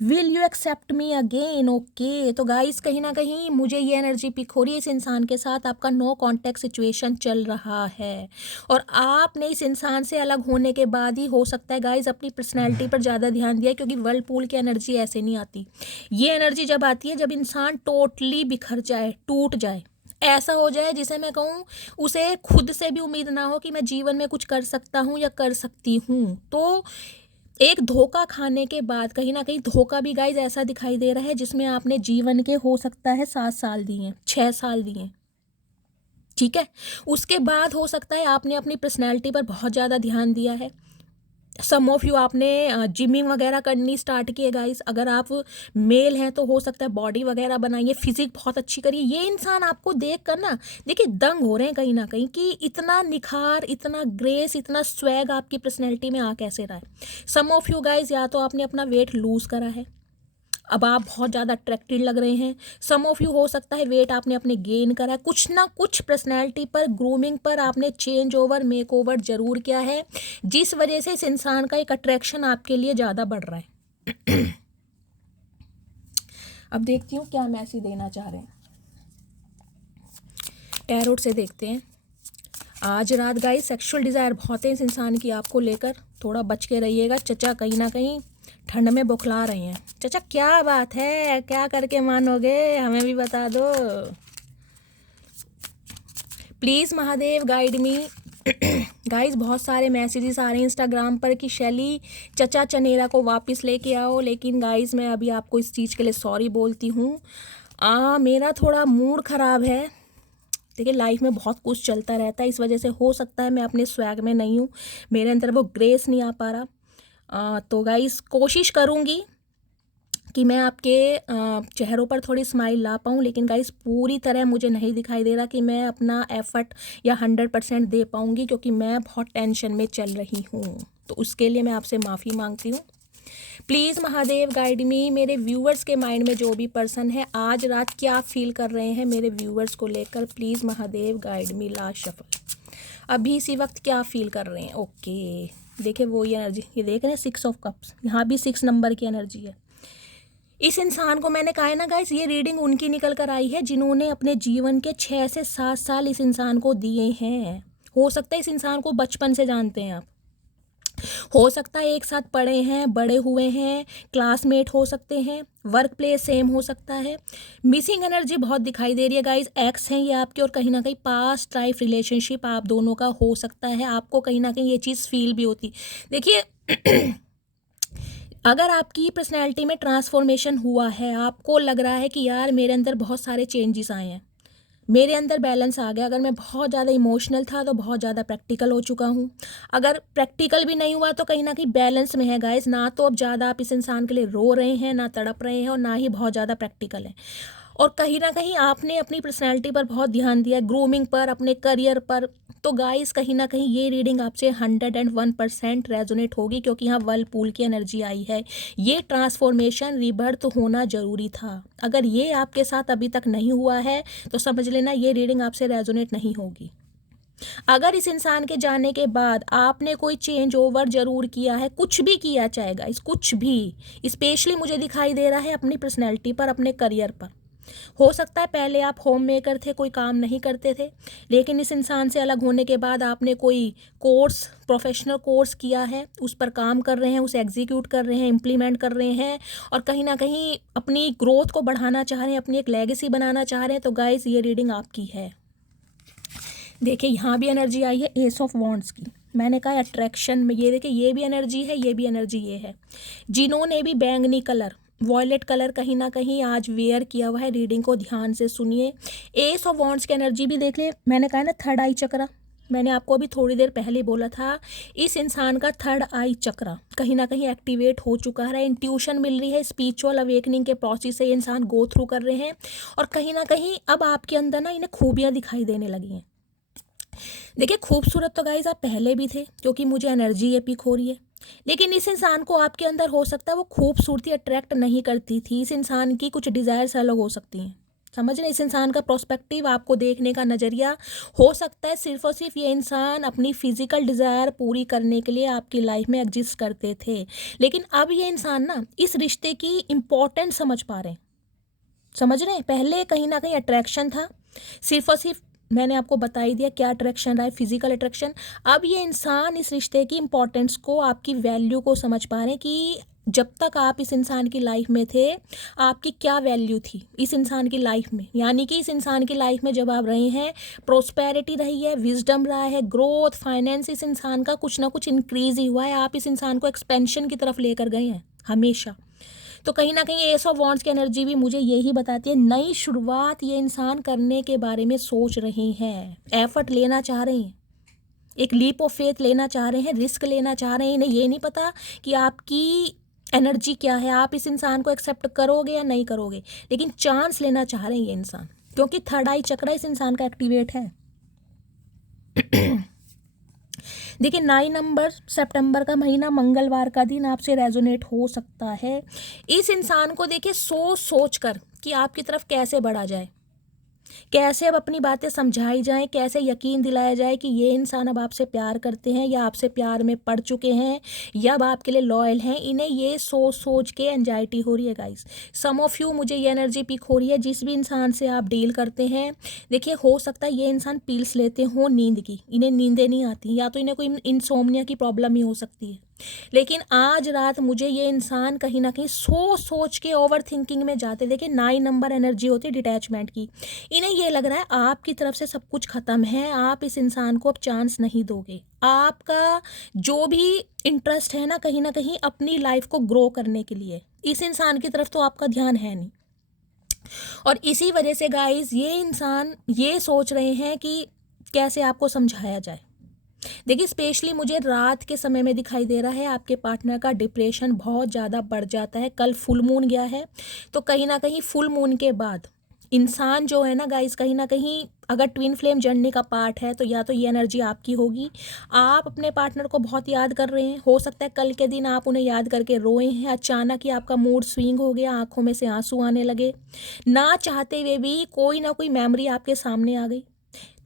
Will you accept me again, okay. तो गाइस कहीं ना कहीं मुझे ये एनर्जी पिक हो रही है, इस इंसान के साथ आपका नो कॉन्टैक्ट सिचुएशन चल रहा है, और आपने इस इंसान से अलग होने के बाद ही हो सकता है गाइस अपनी पर्सनैलिटी पर ज़्यादा ध्यान दिया, क्योंकि वर्ल्ड पूल की एनर्जी ऐसे नहीं आती। ये एनर्जी जब आती है जब इंसान टोटली बिखर जाए, टूट जाए, ऐसा हो जाए जिसे मैं कहूँ उसे खुद से भी उम्मीद ना हो कि मैं जीवन में कुछ कर सकता हूँ या कर सकती हूँ। तो एक धोखा खाने के बाद कहीं ना कहीं धोखा भी गाइज ऐसा दिखाई दे रहा है जिसमें आपने जीवन के हो सकता है 7 साल दिए, 6 साल दिए। ठीक है, उसके बाद हो सकता है आपने अपनी पर्सनैलिटी पर बहुत ज़्यादा ध्यान दिया है। सम ऑफ यू आपने जिमिंग वगैरह करनी स्टार्ट की है गाइस। अगर आप मेल हैं तो हो सकता है बॉडी वगैरह बनाइए, फिजिक बहुत अच्छी करिए। ये इंसान आपको देख कर ना देखिए दंग हो रहे हैं कहीं ना कहीं कि इतना निखार, इतना ग्रेस, इतना स्वैग आपकी पर्सनैलिटी में आ कैसे रहा है। सम ऑफ यू गाइस या तो आपने अपना वेट लूज़ करा है, अब आप बहुत ज़्यादा अट्रैक्टिव लग रहे हैं। सम ऑफ यू हो सकता है वेट आपने अपने गेन करा है, कुछ ना कुछ पर्सनैलिटी पर, ग्रूमिंग पर आपने चेंज ओवर, मेक ओवर जरूर किया है, जिस वजह से इस इंसान का एक अट्रैक्शन आपके लिए ज़्यादा बढ़ रहा है। अब देखती हूँ क्या मैसेज देना चाह रहे हैं, टैरोट से देखते हैं। आज रात गाइस सेक्सुअल डिज़ायर बहुत है इस इंसान की आपको लेकर, थोड़ा बच के रहिएगा। चचा कहीं ना कहीं ठंड में बौखला रहे हैं। चचा क्या बात है, क्या करके मानोगे, हमें भी बता दो please. Mahadev guide me. Guys बहुत सारे मैसेजेस आ रहे हैं इंस्टाग्राम पर कि शैली चचा चनेरा को वापस लेके आओ, लेकिन गाइस मैं अभी आपको इस चीज़ के लिए सॉरी बोलती हूँ। मेरा थोड़ा मूड ख़राब है। देखिए लाइफ में बहुत कुछ चलता रहता है, इस वजह से हो सकता है मैं अपने स्वैग में नहीं हूँ, मेरे अंदर वो ग्रेस नहीं आ पा रहा। तो गाइस कोशिश करूँगी कि मैं आपके चेहरों पर थोड़ी स्माइल ला पाऊँ, लेकिन गाइस पूरी तरह मुझे नहीं दिखाई दे रहा कि मैं अपना एफर्ट या 100% दे पाऊँगी, क्योंकि मैं बहुत टेंशन में चल रही हूँ। तो उसके लिए मैं आपसे माफ़ी मांगती हूँ। प्लीज़ महादेव गाइड मी। मेरे व्यूअर्स के माइंड में जो भी पर्सन है आज रात क्या फील कर रहे हैं मेरे व्यूअर्स को लेकर, please Mahadev guide me. Last shuffle, अभी इसी वक्त क्या फील कर रहे हैं। ओके देखिए वो ये एनर्जी, ये देख रहे हैं 6 ऑफ कप्स, यहाँ भी 6 नंबर की एनर्जी है। इस इंसान को मैंने कहा है ना गाइस, ये रीडिंग उनकी निकल कर आई है जिन्होंने अपने जीवन के 6 से 7 साल इस इंसान को दिए हैं। हो सकता है इस इंसान को बचपन से जानते हैं आप, हो सकता है एक साथ पढ़े हैं, बड़े हुए हैं, क्लासमेट हो सकते हैं, वर्क प्लेस सेम हो सकता है। मिसिंग एनर्जी बहुत दिखाई दे रही है गाइस, एक्स हैं ये आपके, और कहीं ना कहीं पास्ट लाइफ रिलेशनशिप आप दोनों का हो सकता है। आपको कहीं ना कहीं ये चीज़ फील भी होती। देखिए अगर आपकी पर्सनैलिटी में ट्रांसफॉर्मेशन हुआ है, आपको लग रहा है कि यार मेरे अंदर बहुत सारे चेंजेस आए हैं, मेरे अंदर बैलेंस आ गया। अगर मैं बहुत ज़्यादा इमोशनल था तो बहुत ज़्यादा प्रैक्टिकल हो चुका हूँ। अगर प्रैक्टिकल भी नहीं हुआ तो कहीं ना कहीं बैलेंस में है गाइस। ना तो अब ज़्यादा आप इस इंसान के लिए रो रहे हैं, ना तड़प रहे हैं, और ना ही बहुत ज़्यादा प्रैक्टिकल है। और कहीं ना कहीं आपने अपनी पर्सनैलिटी पर बहुत ध्यान दिया, ग्रूमिंग पर, अपने करियर पर। तो गाइस कहीं ना कहीं ये रीडिंग आपसे 101% रेजोनेट होगी, क्योंकि यहाँ वर्ल्ड पूल की एनर्जी आई है। ये ट्रांसफॉर्मेशन, रीबर्थ होना ज़रूरी था। अगर ये आपके साथ अभी तक नहीं हुआ है तो समझ लेना ये रीडिंग आपसे रेजोनेट नहीं होगी। अगर इस इंसान के जाने के बाद आपने कोई चेंज ओवर जरूर किया है, कुछ भी किया, चाहे गाइस कुछ भी, स्पेशली मुझे दिखाई दे रहा है अपनी पर्सनैलिटी पर, अपने करियर पर। हो सकता है पहले आप होम मेकर थे, कोई काम नहीं करते थे, लेकिन इस इंसान से अलग होने के बाद आपने कोई कोर्स, प्रोफेशनल कोर्स किया है, उस पर काम कर रहे हैं, उसे एग्जीक्यूट कर रहे हैं, इम्प्लीमेंट कर रहे हैं, और कहीं ना कहीं अपनी ग्रोथ को बढ़ाना चाह रहे हैं, अपनी एक लेगेसी बनाना चाह रहे हैं। तो गाइस ये रीडिंग आपकी है। देखिए यहाँ भी एनर्जी आई है एस ऑफ वॉन्ड्स की। मैंने कहा अट्रैक्शन में, ये देखिए ये भी एनर्जी है, ये भी एनर्जी ये है। जिन्होंने भी बैंगनी कलर, वॉयलेट कलर कहीं ना कहीं आज वेयर किया हुआ है, रीडिंग को ध्यान से सुनिए। एस ऑफ वॉन्ड्स की एनर्जी भी देख ले, मैंने कहा ना थर्ड आई चक्रा, मैंने आपको अभी थोड़ी देर पहले बोला था, इस इंसान का थर्ड आई चक्रा कहीं ना कहीं एक्टिवेट हो चुका है, इंट्यूशन मिल रही है, स्पिरिचुअल अवेकनिंग के प्रोसेस से ये इंसान गो थ्रू कर रहे हैं, और कहीं ना कहीं अब आपके अंदर ना इन्हें खूबियाँ दिखाई देने लगी हैं। देखिए खूबसूरत तो गाइज आप पहले भी थे, क्योंकि मुझे एनर्जी ये पिक हो रही है, लेकिन इस इंसान को आपके अंदर हो सकता है वो खूबसूरती अट्रैक्ट नहीं करती थी, इस इंसान की कुछ डिज़ायर्स अलग हो सकती हैं, समझ रहे, इस इंसान का प्रोस्पेक्टिव, आपको देखने का नज़रिया हो सकता है सिर्फ और सिर्फ ये इंसान अपनी फिजिकल डिज़ायर पूरी करने के लिए आपकी लाइफ में एग्जिस्ट करते थे, लेकिन अब ये इंसान ना इस रिश्ते की इम्पोर्टेंस समझ पा रहे हैं, समझ रहे हैं। पहले कहीं ना कहीं अट्रैक्शन था, सिर्फ और सिर्फ मैंने आपको बता ही दिया क्या अट्रैक्शन रहा है, फिजिकल अट्रैक्शन। अब ये इंसान इस रिश्ते की इम्पोर्टेंस को, आपकी वैल्यू को समझ पा रहे हैं कि जब तक आप इस इंसान की लाइफ में थे आपकी क्या वैल्यू थी इस इंसान की लाइफ में, यानी कि इस इंसान की लाइफ में जब आप रहे हैं प्रोस्पेरिटी रही है, विजडम रहा है, ग्रोथ, फाइनेंस, इस इंसान का कुछ ना कुछ इंक्रीज ही हुआ है, आप इस इंसान को एक्सपेंशन की तरफ लेकर गए हैं हमेशा। तो कहीं ना कहीं एस ऑफ वॉन्ड्स की एनर्जी भी मुझे यही बताती है, नई शुरुआत ये इंसान करने के बारे में सोच रहे हैं, एफर्ट लेना चाह रहे हैं, एक लीप ऑफ फेथ लेना चाह रहे हैं, रिस्क लेना चाह रहे हैं। इन्हें ये नहीं पता कि आपकी एनर्जी क्या है, आप इस इंसान को एक्सेप्ट करोगे या नहीं करोगे, लेकिन चांस लेना चाह रहे हैं ये इंसान, क्योंकि थर्ड आई चक्रा इस इंसान का एक्टिवेट है। देखिए 9 नंबर सितंबर का महीना, मंगलवार का दिन आपसे रेजोनेट हो सकता है। इस इंसान को देखिए सोच सोच कर कि आपकी तरफ कैसे बढ़ा जाए, कैसे अब अपनी बातें समझाई जाएं, कैसे यकीन दिलाया जाए कि ये इंसान अब आपसे प्यार करते हैं या आपसे प्यार में पड़ चुके हैं या अब आपके लिए लॉयल हैं, इन्हें ये सोच सोच के एंजाइटी हो रही है गाइस। सम ऑफ यू, मुझे ये एनर्जी पिक हो रही है, जिस भी इंसान से आप डील करते हैं, देखिए हो सकता है ये इंसान पिल्स लेते हों नींद की, इन्हें नींदें नहीं आती, या तो इन्हें कोई इंसोम्निया की प्रॉब्लम ही हो सकती है, लेकिन आज रात मुझे ये इंसान कहीं ना कहीं सोच सोच के ओवर थिंकिंग में जाते। देखिए 9 नंबर एनर्जी होती है डिटैचमेंट की, इन्हें ये लग रहा है आपकी तरफ से सब कुछ ख़त्म है, आप इस इंसान को अब चांस नहीं दोगे, आपका जो भी इंटरेस्ट है ना कहीं अपनी लाइफ को ग्रो करने के लिए, इस इंसान की तरफ तो आपका ध्यान है नहीं, और इसी वजह से गाइस ये इंसान ये सोच रहे हैं कि कैसे आपको समझाया जाए। देखिए स्पेशली मुझे रात के समय में दिखाई दे रहा है आपके पार्टनर का डिप्रेशन बहुत ज़्यादा बढ़ जाता है। कल फुल मून गया है, तो कहीं ना कहीं फुल मून के बाद इंसान जो है ना गाइस, कहीं ना कहीं अगर ट्विन फ्लेम जर्नी का पार्ट है तो या तो ये एनर्जी आपकी होगी, आप अपने पार्टनर को बहुत याद कर रहे हैं, हो सकता है कल के दिन आप उन्हें याद करके रोए हैं, अचानक ही आपका मूड स्विंग हो गया, आंखों में से आंसू आने लगे, ना चाहते हुए भी कोई ना कोई मेमोरी आपके सामने आ गई,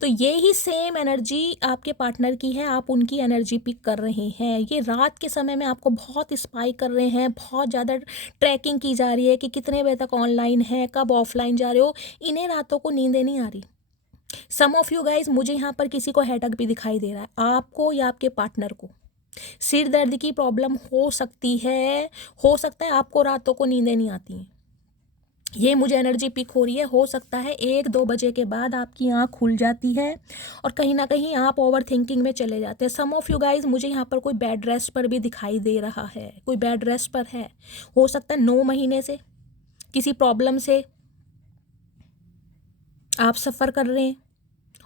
तो ये ही सेम एनर्जी आपके पार्टनर की है, आप उनकी एनर्जी पिक कर रहे हैं। ये रात के समय में आपको बहुत स्पाई कर रहे हैं, बहुत ज़्यादा ट्रैकिंग की जा रही है कि कितने बजे तक ऑनलाइन है, कब ऑफलाइन जा रहे हो, इन्हें रातों को नींदें नहीं आ रही। सम ऑफ यू गाइज, मुझे यहाँ पर किसी को हेडेक भी दिखाई दे रहा है, आपको या आपके पार्टनर को सिर दर्द की प्रॉब्लम हो सकती है, हो सकता है आपको रातों को नींदें नहीं आती हैं, ये मुझे एनर्जी पिक हो रही है। हो सकता है 1-2 बजे के बाद आपकी आँख खुल जाती है और कहीं ना कहीं आप ओवर थिंकिंग में चले जाते हैं। सम ऑफ यू गाइज, मुझे यहाँ पर कोई बेड रेस्ट पर भी दिखाई दे रहा है, कोई बेड रेस्ट पर है, हो सकता है 9 महीने से किसी प्रॉब्लम से आप सफ़र कर रहे हैं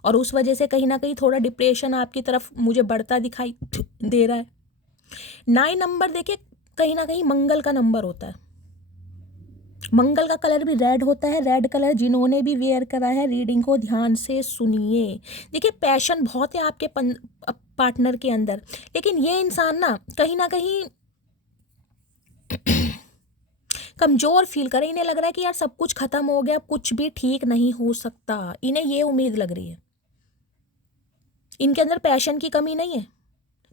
और उस वजह से कहीं ना कहीं थोड़ा डिप्रेशन आपकी तरफ मुझे बढ़ता दिखाई दे रहा है। 9 नंबर देखिए कहीं ना कहीं मंगल का नंबर होता है, मंगल का कलर भी रेड होता है, रेड कलर जिन्होंने भी वेयर करा है रीडिंग को ध्यान से सुनिए। देखिए पैशन बहुत है आपके पार्टनर के अंदर, लेकिन ये इंसान ना कहीं कमज़ोर फील करे, इन्हें लग रहा है कि यार सब कुछ ख़त्म हो गया, कुछ भी ठीक नहीं हो सकता, इन्हें ये उम्मीद लग रही है। इनके अंदर पैशन की कमी नहीं है,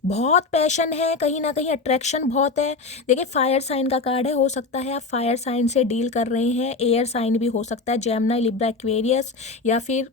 बहुत पैशन है, कहीं ना कहीं अट्रैक्शन बहुत है। देखिए फायर साइन का कार्ड है, हो सकता है आप फायर साइन से डील कर रहे हैं, एयर साइन भी हो सकता है, जेमिनी, लिब्रा, एक्वेरियस या फिर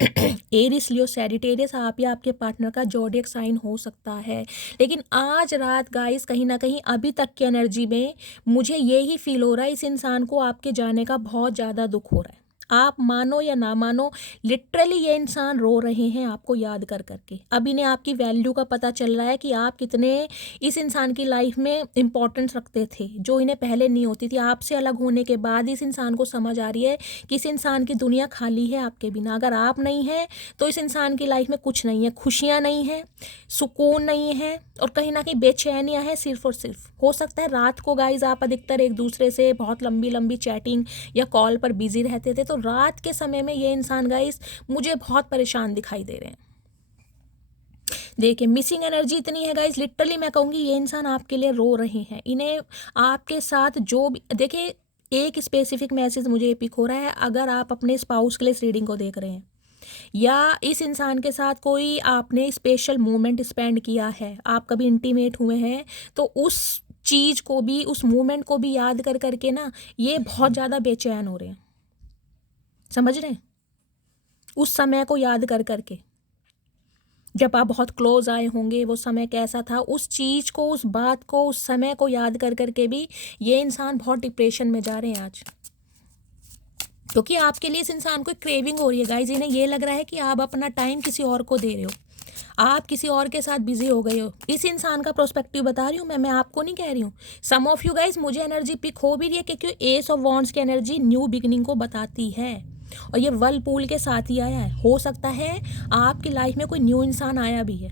एरिस, लियो, सैजिटेरियस, आप या आपके पार्टनर का ज़ोडिएक साइन हो सकता है। लेकिन आज रात गाइस कहीं ना कहीं अभी तक की एनर्जी में मुझे ये ही फील हो रहा है, इस इंसान को आपके जाने का बहुत ज़्यादा दुख हो रहा है, आप मानो या ना मानो, लिटरली ये इंसान रो रहे हैं आपको याद कर करके। अब इन्हें आपकी वैल्यू का पता चल रहा है कि आप कितने इस इंसान की लाइफ में इम्पोर्टेंस रखते थे, जो इन्हें पहले नहीं होती थी। आपसे अलग होने के बाद इस इंसान को समझ आ रही है कि इस इंसान की दुनिया खाली है आपके बिना। अगर आप नहीं हैं तो इस इंसान की लाइफ में कुछ नहीं है, खुशियाँ नहीं हैं, सुकून नहीं है, और कहीं ना कहीं बेचैनियाँ हैं सिर्फ और सिर्फ। हो सकता है रात को गाइज आप अधिकतर एक दूसरे से बहुत लंबी लंबी चैटिंग या कॉल पर बिजी रहते थे, तो रात के समय में ये इंसान गाइस मुझे बहुत परेशान दिखाई दे रहे हैं। देखिए मिसिंग एनर्जी इतनी है गाइस, लिटरली मैं कहूँगी ये इंसान आपके लिए रो रहे हैं। इन्हें आपके साथ जो भी, देखिए एक स्पेसिफिक मैसेज मुझे पिक हो रहा है, अगर आप अपने स्पाउस के लिए इस रीडिंग को देख रहे हैं या इस इंसान के साथ कोई आपने स्पेशल मोमेंट स्पेंड किया है, आप कभी इंटीमेट हुए हैं, तो उस चीज़ को भी, उस मोमेंट को भी याद कर करके ना ये बहुत ज़्यादा बेचैन हो रहे हैं। समझ रहे हैं? उस समय को याद कर करके, जब आप बहुत क्लोज आए होंगे, वो समय कैसा था, उस चीज़ को, उस बात को, उस समय को याद कर करके भी ये इंसान बहुत डिप्रेशन में जा रहे हैं आज, क्योंकि आपके लिए इस इंसान को क्रेविंग हो रही है गाइज। इन्हें ये लग रहा है कि आप अपना टाइम किसी और को दे रहे हो, आप किसी और के साथ बिजी हो गए हो। इस इंसान का प्रोस्पेक्टिव बता रही हूँ मैं आपको नहीं कह रही हूँ। सम ऑफ यू गाइज मुझे एनर्जी पिक हो भी रही है, क्योंकि एस ऑफ वॉन्ड्स की एनर्जी न्यू बिगिनिंग को बताती है, और ये वर्लपूल के साथ ही आया है। हो सकता है आपकी लाइफ में कोई न्यू इंसान आया भी है,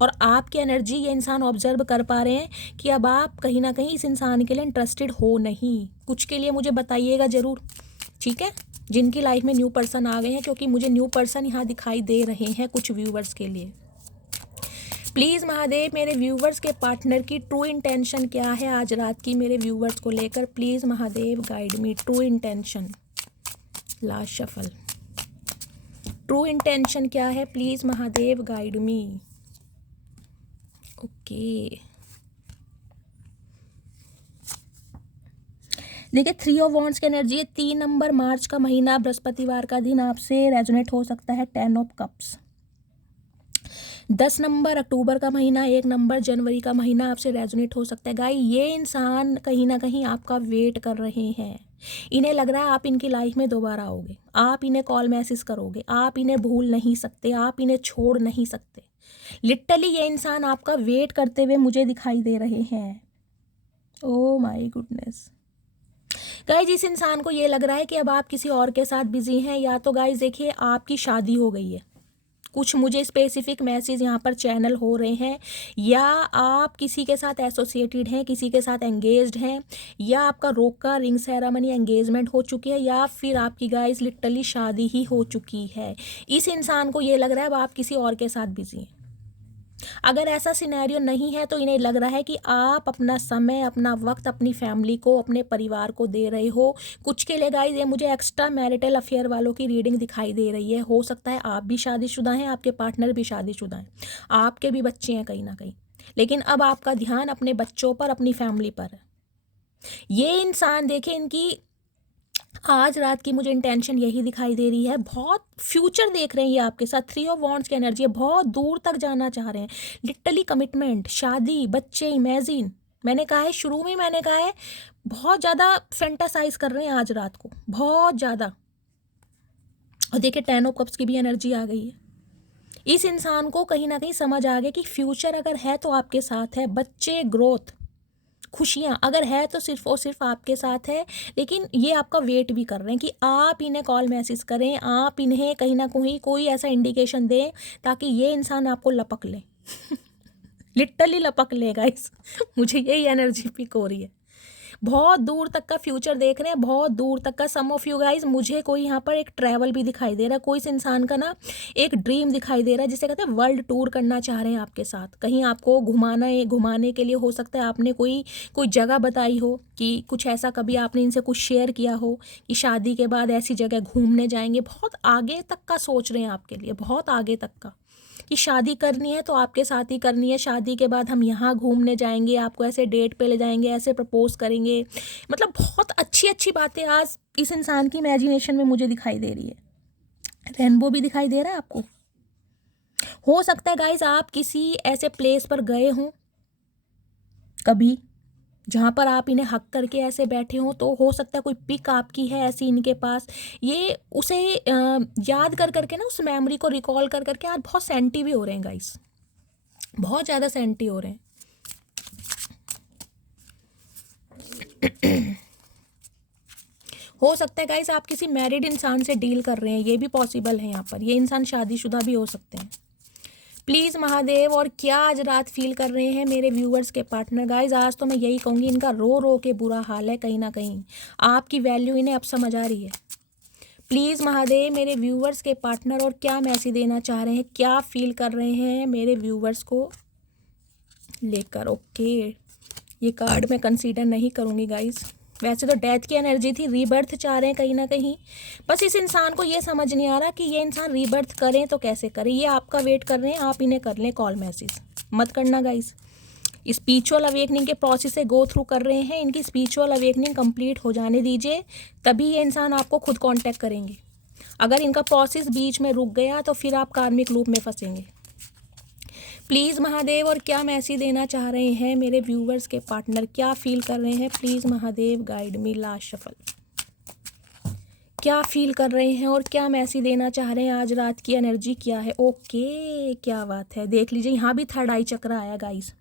और आपकी एनर्जी ये इंसान ऑब्जर्व कर पा रहे हैं कि अब आप कहीं ना कहीं इस इंसान के लिए इंटरेस्टेड हो नहीं। कुछ के लिए मुझे बताइएगा ज़रूर, ठीक है, जिनकी लाइफ में न्यू पर्सन आ गए हैं, क्योंकि मुझे न्यू पर्सन यहाँ दिखाई दे रहे हैं कुछ व्यूवर्स के लिए। प्लीज़ महादेव, मेरे व्यूवर्स के पार्टनर की ट्रू इंटेंशन क्या है आज रात की मेरे व्यूवर्स को लेकर, please Mahadev guide me. True intention, last shuffle, true intention क्या है, please Mahadev guide me. Okay, देखिए 3 ऑफ वॉन्ड्स की एनर्जी है। 3 नंबर मार्च का महीना, बृहस्पतिवार का दिन आपसे रेजोनेट हो सकता है। 10 ऑफ कप्स। 10 नंबर अक्टूबर का महीना, 1 नंबर जनवरी का महीना आपसे रेजोनेट हो सकता है। गाइस ये इंसान कहीं ना कहीं आपका वेट कर रहे हैं। इन्हें लग रहा है आप इनकी लाइफ में दोबारा आओगे, आप इन्हें कॉल मैसेज करोगे, आप इन्हें भूल नहीं सकते, आप इन्हें छोड़ नहीं सकते। लिटरली ये इंसान आपका वेट करते हुए मुझे दिखाई दे रहे हैं। ओह माय गुडनेस गाइज, इस इंसान को ये लग रहा है कि अब आप किसी और के साथ बिजी हैं, या तो गाइज देखिए आपकी शादी हो गई है। कुछ मुझे स्पेसिफिक मैसेज यहाँ पर चैनल हो रहे हैं, या आप किसी के साथ एसोसिएटेड हैं, किसी के साथ एंगेज्ड हैं, या आपका रोका रिंग सेरेमनी एंगेजमेंट हो चुकी है, या फिर आपकी गाइस लिटरली शादी ही हो चुकी है। इस इंसान को ये लग रहा है अब आप किसी और के साथ बिजी हैं। अगर ऐसा सिनेरियो नहीं है तो इन्हें लग रहा है कि आप अपना समय, अपना वक्त अपनी फैमिली को, अपने परिवार को दे रहे हो। कुछ के लिए गाइस ये मुझे एक्स्ट्रा मैरिटल अफेयर वालों की रीडिंग दिखाई दे रही है। हो सकता है आप भी शादीशुदा हैं, आपके पार्टनर भी शादीशुदा हैं, आपके भी बच्चे हैं कहीं ना कहीं, लेकिन अब आपका ध्यान अपने बच्चों पर, अपनी फैमिली पर है। ये इंसान देखिए, इनकी आज रात की मुझे इंटेंशन यही दिखाई दे रही है। बहुत फ्यूचर देख रहे हैं ये आपके साथ। 3 ऑफ वॉन्ड्स की एनर्जी है, बहुत दूर तक जाना चाह रहे हैं। लिटरली कमिटमेंट, शादी, बच्चे, इमेजिन, मैंने कहा है शुरू में, मैंने कहा है बहुत ज़्यादा फैंटासाइज कर रहे हैं आज रात को, बहुत ज़्यादा। और देखिए 10 ऑफ कप्स की भी एनर्जी आ गई है। इस इंसान को कहीं ना कहीं समझ आ गया कि फ्यूचर अगर है तो आपके साथ है, बच्चे, ग्रोथ, खुशियाँ अगर है तो सिर्फ और सिर्फ आपके साथ है। लेकिन ये आपका वेट भी कर रहे हैं कि आप इन्हें कॉल मैसेज करें, आप इन्हें कहीं ना कहीं कोई ऐसा इंडिकेशन दें ताकि ये इंसान आपको लपक ले। लिटरली लपक लेगा इस मुझे यही एनर्जी पिक हो रही है। बहुत दूर तक का फ्यूचर देख रहे हैं, बहुत दूर तक का। सम ऑफ यू गाइज मुझे कोई यहाँ पर एक ट्रैवल भी दिखाई दे रहा है। कोई इस इंसान का ना एक ड्रीम दिखाई दे रहा है, जिसे कहते हैं वर्ल्ड टूर करना चाह रहे हैं आपके साथ। कहीं आपको घुमाने के लिए, हो सकता है आपने कोई जगह बताई हो, कि कुछ ऐसा कभी आपने इनसे कुछ शेयर किया हो कि शादी के बाद ऐसी जगह घूमने जाएंगे। बहुत आगे तक का सोच रहे हैं आपके लिए, बहुत आगे तक का, कि शादी करनी है तो आपके साथ ही करनी है, शादी के बाद हम यहाँ घूमने जाएंगे, आपको ऐसे डेट पे ले जाएंगे, ऐसे प्रपोज करेंगे। मतलब बहुत अच्छी अच्छी बातें आज इस इंसान की इमेजिनेशन में मुझे दिखाई दे रही है। रेनबो भी दिखाई दे रहा है आपको। हो सकता है गाइज आप किसी ऐसे प्लेस पर गए हों कभी, जहाँ पर आप इन्हें हक करके ऐसे बैठे हो, तो हो सकता है कोई पिक आपकी है ऐसी इनके पास। ये उसे याद कर करके ना, उस मेमोरी को रिकॉल कर करके आज बहुत सेंटी भी हो रहे हैं गाइस, बहुत ज़्यादा सेंटी हो रहे हैं। हो सकता है गाइस आप किसी मैरिड इंसान से डील कर रहे हैं, ये भी पॉसिबल है। यहाँ पर ये इंसान शादीशुदा भी हो सकते हैं। प्लीज़ महादेव, और क्या आज रात फील कर रहे हैं मेरे व्यूअर्स के पार्टनर। गाइज आज तो मैं यही कहूँगी, इनका रो रो के बुरा हाल है। कहीं ना कहीं आपकी वैल्यू इन्हें अब समझ आ रही है। प्लीज़ महादेव, मेरे व्यूअर्स के पार्टनर और क्या मैसेज देना चाह रहे हैं, क्या फील कर रहे हैं मेरे व्यूअर्स को लेकर। ओके, ये कार्ड मैं कंसीडर नहीं करूँगी गाइज। वैसे तो डेथ की एनर्जी थी, रीबर्थ चाह रहे हैं कहीं ना कहीं। बस इस इंसान को ये समझ नहीं आ रहा कि ये इंसान रीबर्थ करें तो कैसे करें। ये आपका वेट कर रहे हैं, आप इन्हें कर लें कॉल मैसेज, मत करना गाइस। स्पिरिचुअल अवेकनिंग के प्रोसेस से गो थ्रू कर रहे हैं, इनकी स्पिरिचुअल अवेकनिंग कंप्लीट हो जाने दीजिए, तभी ये इंसान आपको खुद कांटेक्ट करेंगे। अगर इनका प्रोसेस बीच में रुक गया तो फिर आप कार्मिक लूप में फंसेंगे। प्लीज़ महादेव, और क्या मैसेज देना चाह रहे हैं मेरे व्यूवर्स के पार्टनर, क्या फील कर रहे हैं। Please Mahadev guide me, last shuffle. क्या फील कर रहे हैं और क्या मैसेज देना चाह रहे हैं, आज रात की एनर्जी क्या है। ओके, क्या बात है, देख लीजिए यहाँ भी थर्ड आई चक्र आया गाइस।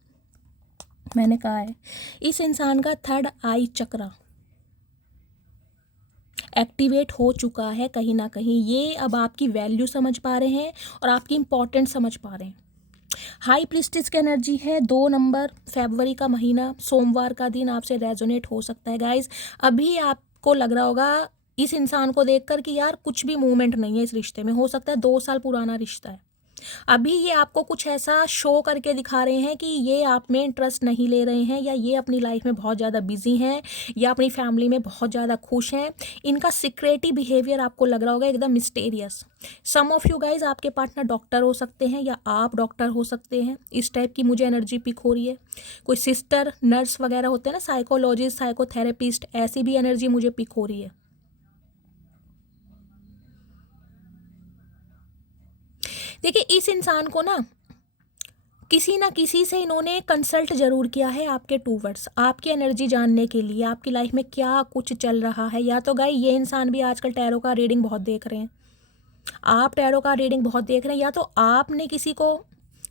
मैंने कहा है इस इंसान का थर्ड आई चक्र एक्टिवेट हो चुका है। कहीं ना कहीं ये अब आपकी वैल्यू समझ पा रहे हैं और आपकी इंपॉर्टेंस समझ पा रहे हैं। हाई प्रिस्टिस की एनर्जी है, 2 नंबर फरवरी का महीना, सोमवार का दिन आपसे रेजोनेट हो सकता है गाइज। अभी आपको लग रहा होगा इस इंसान को देखकर कि यार कुछ भी मूवमेंट नहीं है इस रिश्ते में। हो सकता है 2 साल पुराना रिश्ता है। अभी ये आपको कुछ ऐसा शो करके दिखा रहे हैं कि ये आप में इंटरेस्ट नहीं ले रहे हैं, या ये अपनी लाइफ में बहुत ज़्यादा बिजी हैं, या अपनी फैमिली में बहुत ज़्यादा खुश हैं। इनका सीक्रेटी बिहेवियर आपको लग रहा होगा एकदम mysterious. Some of you guys, आपके पार्टनर डॉक्टर हो सकते हैं या आप डॉक्टर हो सकते हैं। इस टाइप की मुझे एनर्जी पिक हो रही है। कोई सिस्टर नर्स वगैरह होते हैं ना, साइकोलॉजिस्ट, साइकोथेरेपिस्ट, ऐसी भी एनर्जी मुझे पिक हो रही है। देखिए इस इंसान को ना किसी से इन्होंने कंसल्ट जरूर किया है आपके टूवर्ड्स, आपकी एनर्जी जानने के लिए, आपकी लाइफ में क्या कुछ चल रहा है। या तो गाइस ये इंसान भी आजकल टैरो का रीडिंग बहुत देख रहे हैं, आप टैरो का रीडिंग बहुत देख रहे हैं, या तो आपने किसी को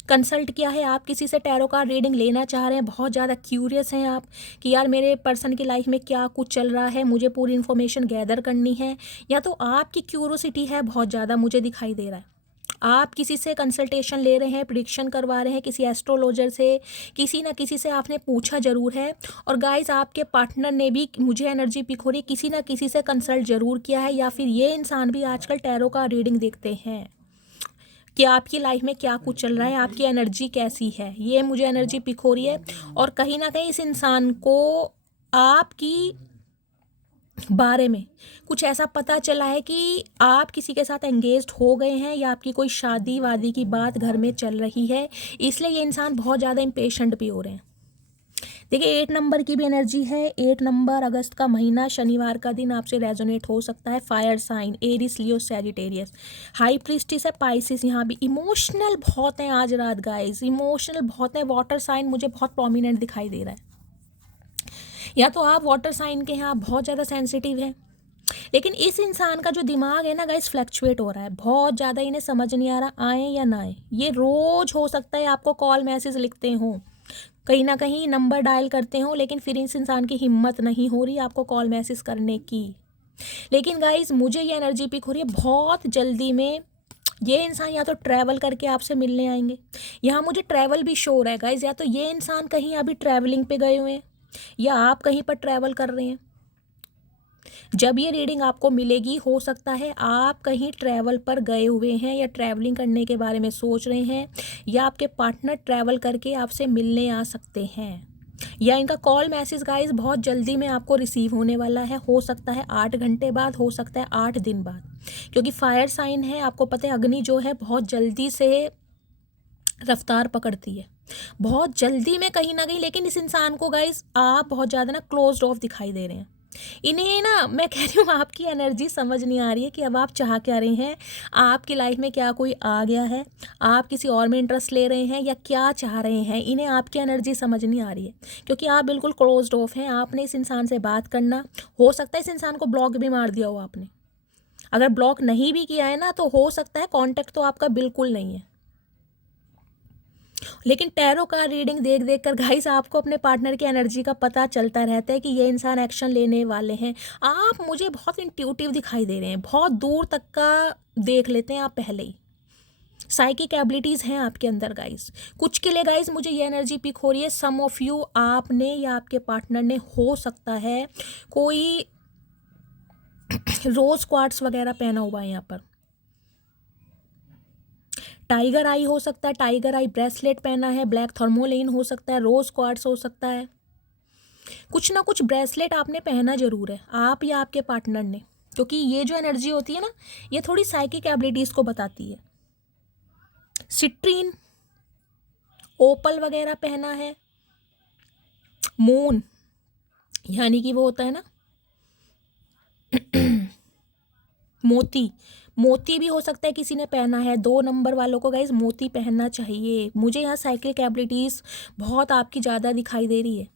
कंसल्ट किया है, आप किसी से टैरो का रीडिंग लेना चाह रहे हैं, बहुत ज़्यादा क्यूरियस हैं आप कि यार मेरे पर्सन की लाइफ में क्या कुछ चल रहा है, मुझे पूरी इन्फॉर्मेशन गैदर करनी है। या तो आपकी क्यूरोसिटी है बहुत ज़्यादा, मुझे दिखाई दे रहा है। आप किसी से कंसल्टेशन ले रहे हैं, प्रिडिक्शन करवा रहे हैं, किसी एस्ट्रोलॉजर से, किसी ना किसी से आपने पूछा ज़रूर है। और गाइस आपके पार्टनर ने भी, मुझे एनर्जी पिक हो रही है, किसी ना किसी से कंसल्ट ज़रूर किया है, या फिर ये इंसान भी आजकल टैरो का रीडिंग देखते हैं कि आपकी लाइफ में क्या कुछ चल रहा है, आपकी एनर्जी कैसी है, ये मुझे एनर्जी पिक हो रही है। और कहीं ना कहीं इस इंसान को आपकी बारे में कुछ ऐसा पता चला है कि आप किसी के साथ एंगेज्ड हो गए हैं, या आपकी कोई शादी वादी की बात घर में चल रही है, इसलिए ये इंसान बहुत ज़्यादा इम्पेशेंट भी हो रहे हैं। देखिए 8 नंबर की भी एनर्जी है। 8 नंबर अगस्त का महीना, शनिवार का दिन आपसे रेजोनेट हो सकता है। फायर साइन एरिस, लियो, सैजिटेरियस। हाई प्रीस्टिस है पाइसिस। यहाँ भी इमोशनल बहुत हैं आज रात गाइस, इमोशनल बहुत है। वाटर साइन मुझे बहुत प्रोमिनेंट दिखाई दे रहा है। या तो आप वाटर साइन के हैं, आप बहुत ज़्यादा सेंसिटिव हैं, लेकिन इस इंसान का जो दिमाग है ना गाइस फ्लक्चुएट हो रहा है बहुत ज़्यादा। इन्हें समझ नहीं आ रहा आए या ना आए। ये रोज़ हो सकता है आपको कॉल मैसेज लिखते हों, कहीं ना कहीं नंबर डायल करते हो, लेकिन फिर इस इंसान की हिम्मत नहीं हो रही आपको कॉल मैसेज करने की। लेकिन गाइस मुझे ये एनर्जी पिक हो रही है, बहुत जल्दी में ये इंसान या तो ट्रैवल करके आपसे मिलने आएंगे। यहाँ मुझे ट्रैवल भी शो हो रहा है गाइस, या तो ये इंसान कहीं अभी ट्रैवलिंग पे गए हुए हैं, या आप कहीं पर ट्रैवल कर रहे हैं। जब ये रीडिंग आपको मिलेगी, हो सकता है आप कहीं ट्रैवल पर गए हुए हैं, या ट्रैवलिंग करने के बारे में सोच रहे हैं, या आपके पार्टनर ट्रैवल करके आपसे मिलने आ सकते हैं, या इनका कॉल मैसेज गाइस बहुत जल्दी में आपको रिसीव होने वाला है। हो सकता है 8 घंटे बाद, हो सकता है 8 दिन बाद, क्योंकि फायर साइन है। आपको पता है अग्नि जो है बहुत जल्दी से रफ्तार पकड़ती है, बहुत जल्दी में कहीं ना कहीं। लेकिन इस इंसान को गाइस आप बहुत ज़्यादा ना क्लोज्ड ऑफ दिखाई दे रहे हैं, इन्हें ना मैं कह रही हूँ आपकी एनर्जी समझ नहीं आ रही है कि अब आप चाह क्या रहे हैं, आपकी लाइफ में क्या कोई आ गया है, आप किसी और में इंटरेस्ट ले रहे हैं या क्या चाह रहे हैं। इन्हें आपकी एनर्जी समझ नहीं आ रही है क्योंकि आप बिल्कुल क्लोज्ड ऑफ हैं। आपने इस इंसान से बात करना, हो सकता है इस इंसान को ब्लॉक भी मार दिया हो आपने। अगर ब्लॉक नहीं भी किया है ना तो हो सकता है कांटेक्ट तो आपका बिल्कुल नहीं है। लेकिन टैरो का रीडिंग देख देख कर गाइस आपको अपने पार्टनर की एनर्जी का पता चलता रहता है कि ये इंसान एक्शन लेने वाले हैं। आप मुझे बहुत इंट्यूटिव दिखाई दे रहे हैं, बहुत दूर तक का देख लेते हैं आप पहले ही। साइकिक एबिलिटीज़ हैं आपके अंदर गाइस। कुछ के लिए गाइस मुझे ये एनर्जी पिक हो रही है, सम ऑफ यू, आपने या आपके पार्टनर ने हो सकता है कोई रोज क्वार्ट्स वगैरह पहना हुआ है। यहाँ पर टाइगर आई हो सकता है, टाइगर आई ब्रेसलेट पहना है, ब्लैक थर्मोलेन हो सकता है, रोज क्वार्ट्स हो सकता है। कुछ ना कुछ ब्रेसलेट आपने पहना जरूर है, आप या आपके पार्टनर ने, क्योंकि ये जो एनर्जी होती है ना ये थोड़ी साइकिक एबिलिटीज़ को बताती है। सिट्रीन, ओपल वगैरह पहना है, मून यानी कि वो होता है ना मोती, मोती भी हो सकता है किसी ने पहना है। 2 नंबर वालों को गाइज मोती पहनना चाहिए। मुझे यहाँ साइकिक एबिलिटीज़ बहुत आपकी ज़्यादा दिखाई दे रही है।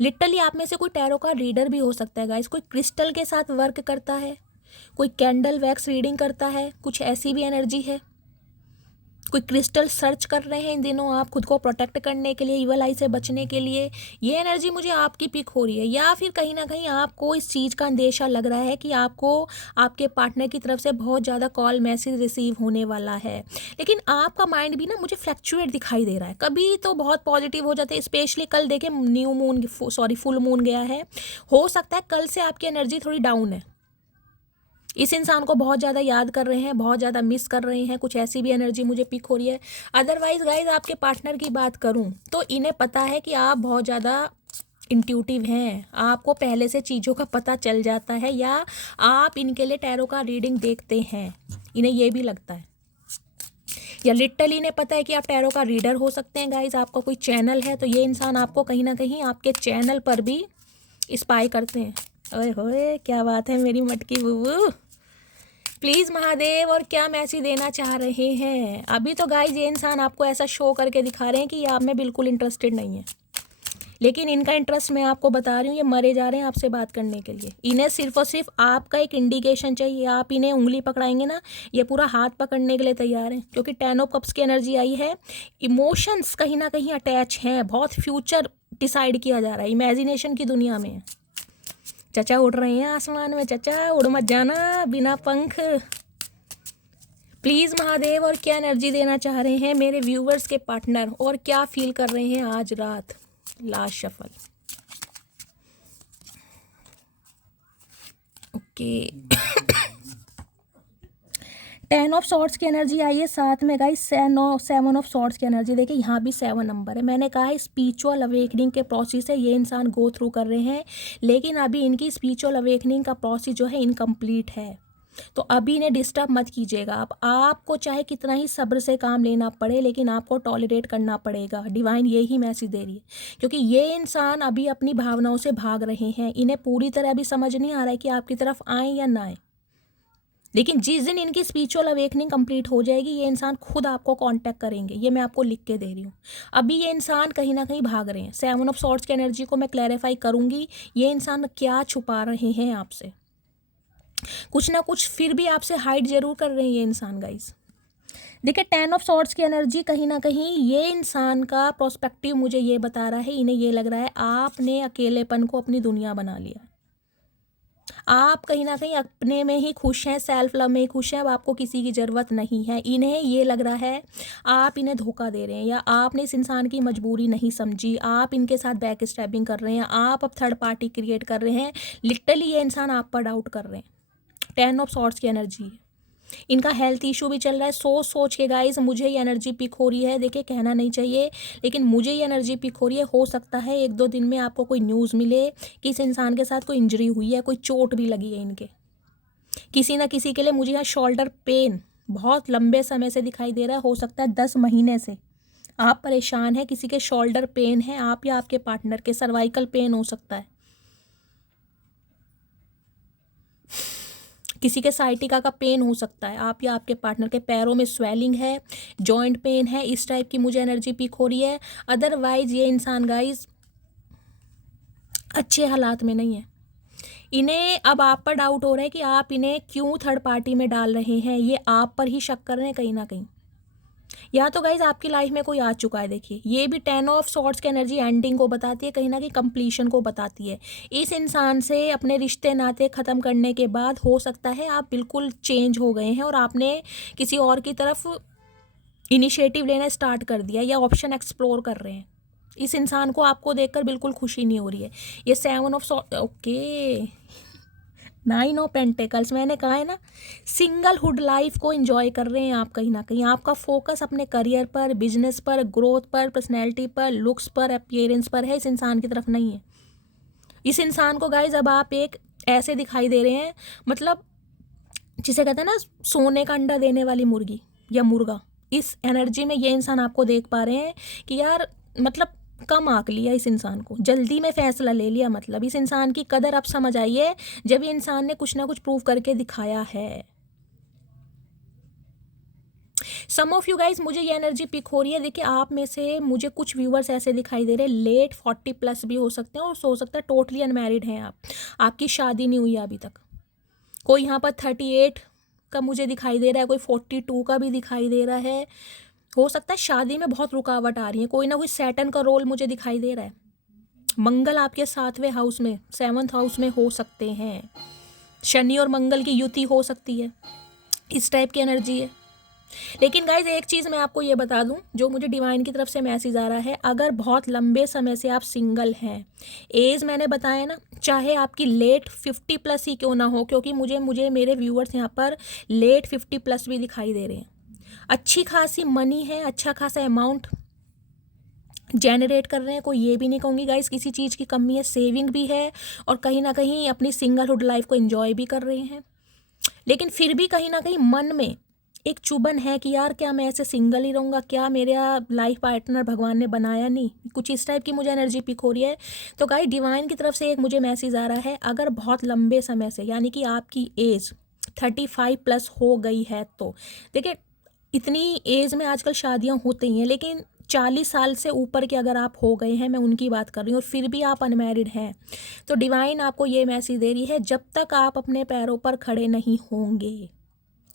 लिटरली आप में से कोई टैरो का रीडर भी हो सकता है गाइज, कोई क्रिस्टल के साथ वर्क करता है, कोई कैंडल वैक्स रीडिंग करता है, कुछ ऐसी भी एनर्जी है। कोई क्रिस्टल सर्च कर रहे हैं इन दिनों आप खुद को प्रोटेक्ट करने के लिए, इवल आई से बचने के लिए। ये एनर्जी मुझे आपकी पिक हो रही है। या फिर कहीं ना कहीं आपको इस चीज़ का अंदेशा लग रहा है कि आपको आपके पार्टनर की तरफ से बहुत ज़्यादा कॉल मैसेज रिसीव होने वाला है। लेकिन आपका माइंड भी ना मुझे फ्लैक्चुएट दिखाई दे रहा है, कभी तो बहुत पॉजिटिव हो जाते हैं। स्पेशली कल देखे new moon, sorry full moon गया है, हो सकता है कल से आपकी एनर्जी थोड़ी डाउन है। इस इंसान को बहुत ज़्यादा याद कर रहे हैं, बहुत ज़्यादा मिस कर रहे हैं, कुछ ऐसी भी एनर्जी मुझे पिक हो रही है। अदरवाइज गाइज आपके पार्टनर की बात करूं तो इन्हें पता है कि आप बहुत ज़्यादा इंट्यूटिव हैं, आपको पहले से चीज़ों का पता चल जाता है, या आप इनके लिए टैरो का रीडिंग देखते हैं, इन्हें ये भी लगता है। या लिटरली इन्हें पता है कि आप टैरो का रीडर हो सकते हैं गाइज। आपका कोई चैनल है तो ये इंसान आपको कहीं ना कहीं आपके चैनल पर भी स्पाई करते हैं। ओए होए क्या बात है मेरी मटकी बुबू। प्लीज़ महादेव और क्या मैसेज देना चाह रहे हैं। अभी तो गाइज ये इंसान आपको ऐसा शो करके दिखा रहे हैं कि ये आप में बिल्कुल इंटरेस्टेड नहीं है, लेकिन इनका इंटरेस्ट मैं आपको बता रही हूँ, ये मरे जा रहे हैं आपसे बात करने के लिए। इन्हें सिर्फ और सिर्फ आपका एक इंडिकेशन चाहिए। आप इन्हें उंगली पकड़ाएंगे ना ये पूरा हाथ पकड़ने के लिए तैयार हैं, क्योंकि 10 ऑफ कप्स की एनर्जी आई है। इमोशंस कहीं ना कहीं अटैच हैं, बहुत फ्यूचर डिसाइड किया जा रहा है, इमेजिनेशन की दुनिया में। चचा उड़ रहे हैं आसमान में, चचा उड़ मत जाना बिना पंख। प्लीज़ महादेव और क्या एनर्जी देना चाह रहे हैं मेरे व्यूवर्स के पार्टनर, और क्या फील कर रहे हैं आज रात। Last shuffle. Okay 10 of swords की एनर्जी आई है, साथ में गाइस 7 ऑफ सॉर्ड्स की एनर्जी। देखिए यहाँ भी 7 नंबर है। मैंने कहा है स्पिरिचुअल अवेकनिंग के प्रोसेस है, ये इंसान गो थ्रू कर रहे हैं, लेकिन अभी इनकी स्पिरिचुअल अवेकनिंग का प्रोसेस जो है इनकम्प्लीट है। तो अभी इन्हें डिस्टर्ब मत कीजिएगा। आपको चाहे कितना ही सब्र से काम लेना पड़े, लेकिन आपको टॉलरेट करना पड़ेगा। डिवाइन यही मैसेज दे रही है, क्योंकि ये इंसान अभी अपनी भावनाओं से भाग रहे हैं। इन्हें पूरी तरह अभी समझ नहीं आ रहा है कि आपकी तरफ आए या ना आए, लेकिन जिस दिन इनकी स्पिरिचुअल अवेकनिंग कंप्लीट हो जाएगी ये इंसान खुद आपको कांटेक्ट करेंगे। ये मैं आपको लिख के दे रही हूँ। अभी ये इंसान कहीं ना कहीं भाग रहे हैं। 7 ऑफ सॉर्ड्स की एनर्जी को मैं क्लैरिफाई करूँगी, ये इंसान क्या छुपा रहे हैं आपसे, कुछ ना कुछ फिर भी आपसे हाइड जरूर कर रहे हैं ये इंसान गाइस। देखिए 10 ऑफ सॉर्ड्स की एनर्जी कहीं ना कहीं ये इंसान का प्रोस्पेक्टिव मुझे ये बता रहा है, इन्हें ये लग रहा है आपने अकेलेपन को अपनी दुनिया बना लिया। आप कहीं ना कहीं अपने में ही खुश हैं, सेल्फ लव में ही खुश हैं, अब आपको किसी की ज़रूरत नहीं है। इन्हें ये लग रहा है आप इन्हें धोखा दे रहे हैं, या आपने इस इंसान की मजबूरी नहीं समझी, आप इनके साथ बैक स्टैबिंग कर रहे हैं, आप अब थर्ड पार्टी क्रिएट कर रहे हैं। लिटरली ये इंसान आप पर डाउट कर रहे हैं। 10 ऑफ सॉर्ड्स की एनर्जी है। इनका हेल्थ इशू भी चल रहा है। सोच के गाइस मुझे ये एनर्जी पिक हो रही है। देखिए कहना नहीं चाहिए, लेकिन मुझे ये एनर्जी पिक हो रही है। हो सकता है 1-2 दिन में आपको कोई न्यूज़ मिले कि इस इंसान के साथ कोई इंजरी हुई है, कोई चोट भी लगी है इनके किसी ना किसी के लिए। मुझे यहाँ शोल्डर पेन बहुत लंबे समय से दिखाई दे रहा है, हो सकता है 10 महीने से आप परेशान हैं, किसी के शोल्डर पेन है, आप या आपके पार्टनर के सर्वाइकल पेन हो सकता है। किसी के साइटिका का पेन हो सकता है, आप या आपके पार्टनर के पैरों में स्वेलिंग है, जॉइंट पेन है, इस टाइप की मुझे एनर्जी पिक हो रही है। अदरवाइज ये इंसान गाइज अच्छे हालात में नहीं है। इन्हें अब आप पर डाउट हो रहा है कि आप इन्हें क्यों थर्ड पार्टी में डाल रहे हैं, ये आप पर ही शक कर रहे हैं कहीं ना कहीं। या तो गाइज आपकी लाइफ में कोई आ चुका है। देखिए ये भी 10 ऑफ सॉर्ड्स की एनर्जी एंडिंग को बताती है, कहीं ना कहीं कंप्लीशन को बताती है। इस इंसान से अपने रिश्ते नाते ख़त्म करने के बाद हो सकता है आप बिल्कुल चेंज हो गए हैं और आपने किसी और की तरफ इनिशिएटिव लेना स्टार्ट कर दिया या ऑप्शन एक्सप्लोर कर रहे हैं। इस इंसान को आपको देखकर बिल्कुल खुशी नहीं हो रही है। ये 7 of sword, okay, 9 of pentacles, मैंने कहा है ना, सिंगलहुड लाइफ को एंजॉय कर रहे हैं आप कहीं ना कहीं। आपका फोकस अपने करियर पर, बिजनेस पर, ग्रोथ पर, पर्सनैलिटी पर, लुक्स पर, अपीयरेंस पर है, इस इंसान की तरफ नहीं है। इस इंसान को गाइज अब आप एक ऐसे दिखाई दे रहे हैं, मतलब जिसे कहते हैं ना सोने का अंडा देने वाली मुर्गी या मुर्गा, इस एनर्जी में ये इंसान आपको देख पा रहे हैं कि यार मतलब कम आंक लिया इस इंसान को, जल्दी में फैसला ले लिया। मतलब इस इंसान की कदर अब समझ आई है जब ये इंसान ने कुछ ना कुछ प्रूव करके दिखाया है। सम ऑफ यू गाइज मुझे ये एनर्जी पिक हो रही है। देखिए आप में से मुझे कुछ व्यूवर्स ऐसे दिखाई दे रहे हैं, लेट 40+ भी हो सकते हैं और हो सकता है टोटली अनमैरिड हैं आप, आपकी शादी नहीं हुई है अभी तक। कोई यहाँ पर 38 का मुझे दिखाई दे रहा है, कोई 42 का भी दिखाई दे रहा है। हो सकता है शादी में बहुत रुकावट आ रही है, कोई ना कोई सैटर्न का रोल मुझे दिखाई दे रहा है। मंगल आपके 7वें हाउस में, 7th हाउस में हो सकते हैं, शनि और मंगल की युति हो सकती है, इस टाइप की एनर्जी है। लेकिन गाइज एक चीज़ मैं आपको ये बता दूं, जो मुझे डिवाइन की तरफ से मैसेज आ रहा है, अगर बहुत लंबे समय से आप सिंगल हैं, एज मैंने बताया ना, चाहे आपकी लेट 50+ ही क्यों ना हो, क्योंकि मुझे मेरे व्यूअर्स यहाँ पर लेट 50+ भी दिखाई दे रहे हैं। अच्छी खासी मनी है, अच्छा खासा अमाउंट जनरेट कर रहे हैं, कोई ये भी नहीं कहूँगी गाइज किसी चीज़ की कमी है, सेविंग भी है और कहीं ना कहीं अपनी सिंगलहुड लाइफ को एंजॉय भी कर रहे हैं। लेकिन फिर भी कहीं ना कहीं मन में एक चुभन है कि यार क्या मैं ऐसे सिंगल ही रहूँगा, क्या मेरा लाइफ पार्टनर भगवान ने बनाया नहीं, कुछ इस टाइप की मुझे एनर्जी पिक हो रही है। तो गाइस डिवाइन की तरफ से एक मुझे मैसेज आ रहा है, अगर बहुत लंबे समय से यानी कि आपकी एज 35+ हो गई है, तो देखिए इतनी एज में आजकल शादियाँ होती हैं, लेकिन 40 साल से ऊपर के अगर आप हो गए हैं, मैं उनकी बात कर रही हूँ, और फिर भी आप अनमैरिड हैं, तो डिवाइन आपको ये मैसेज दे रही है, जब तक आप अपने पैरों पर खड़े नहीं होंगे,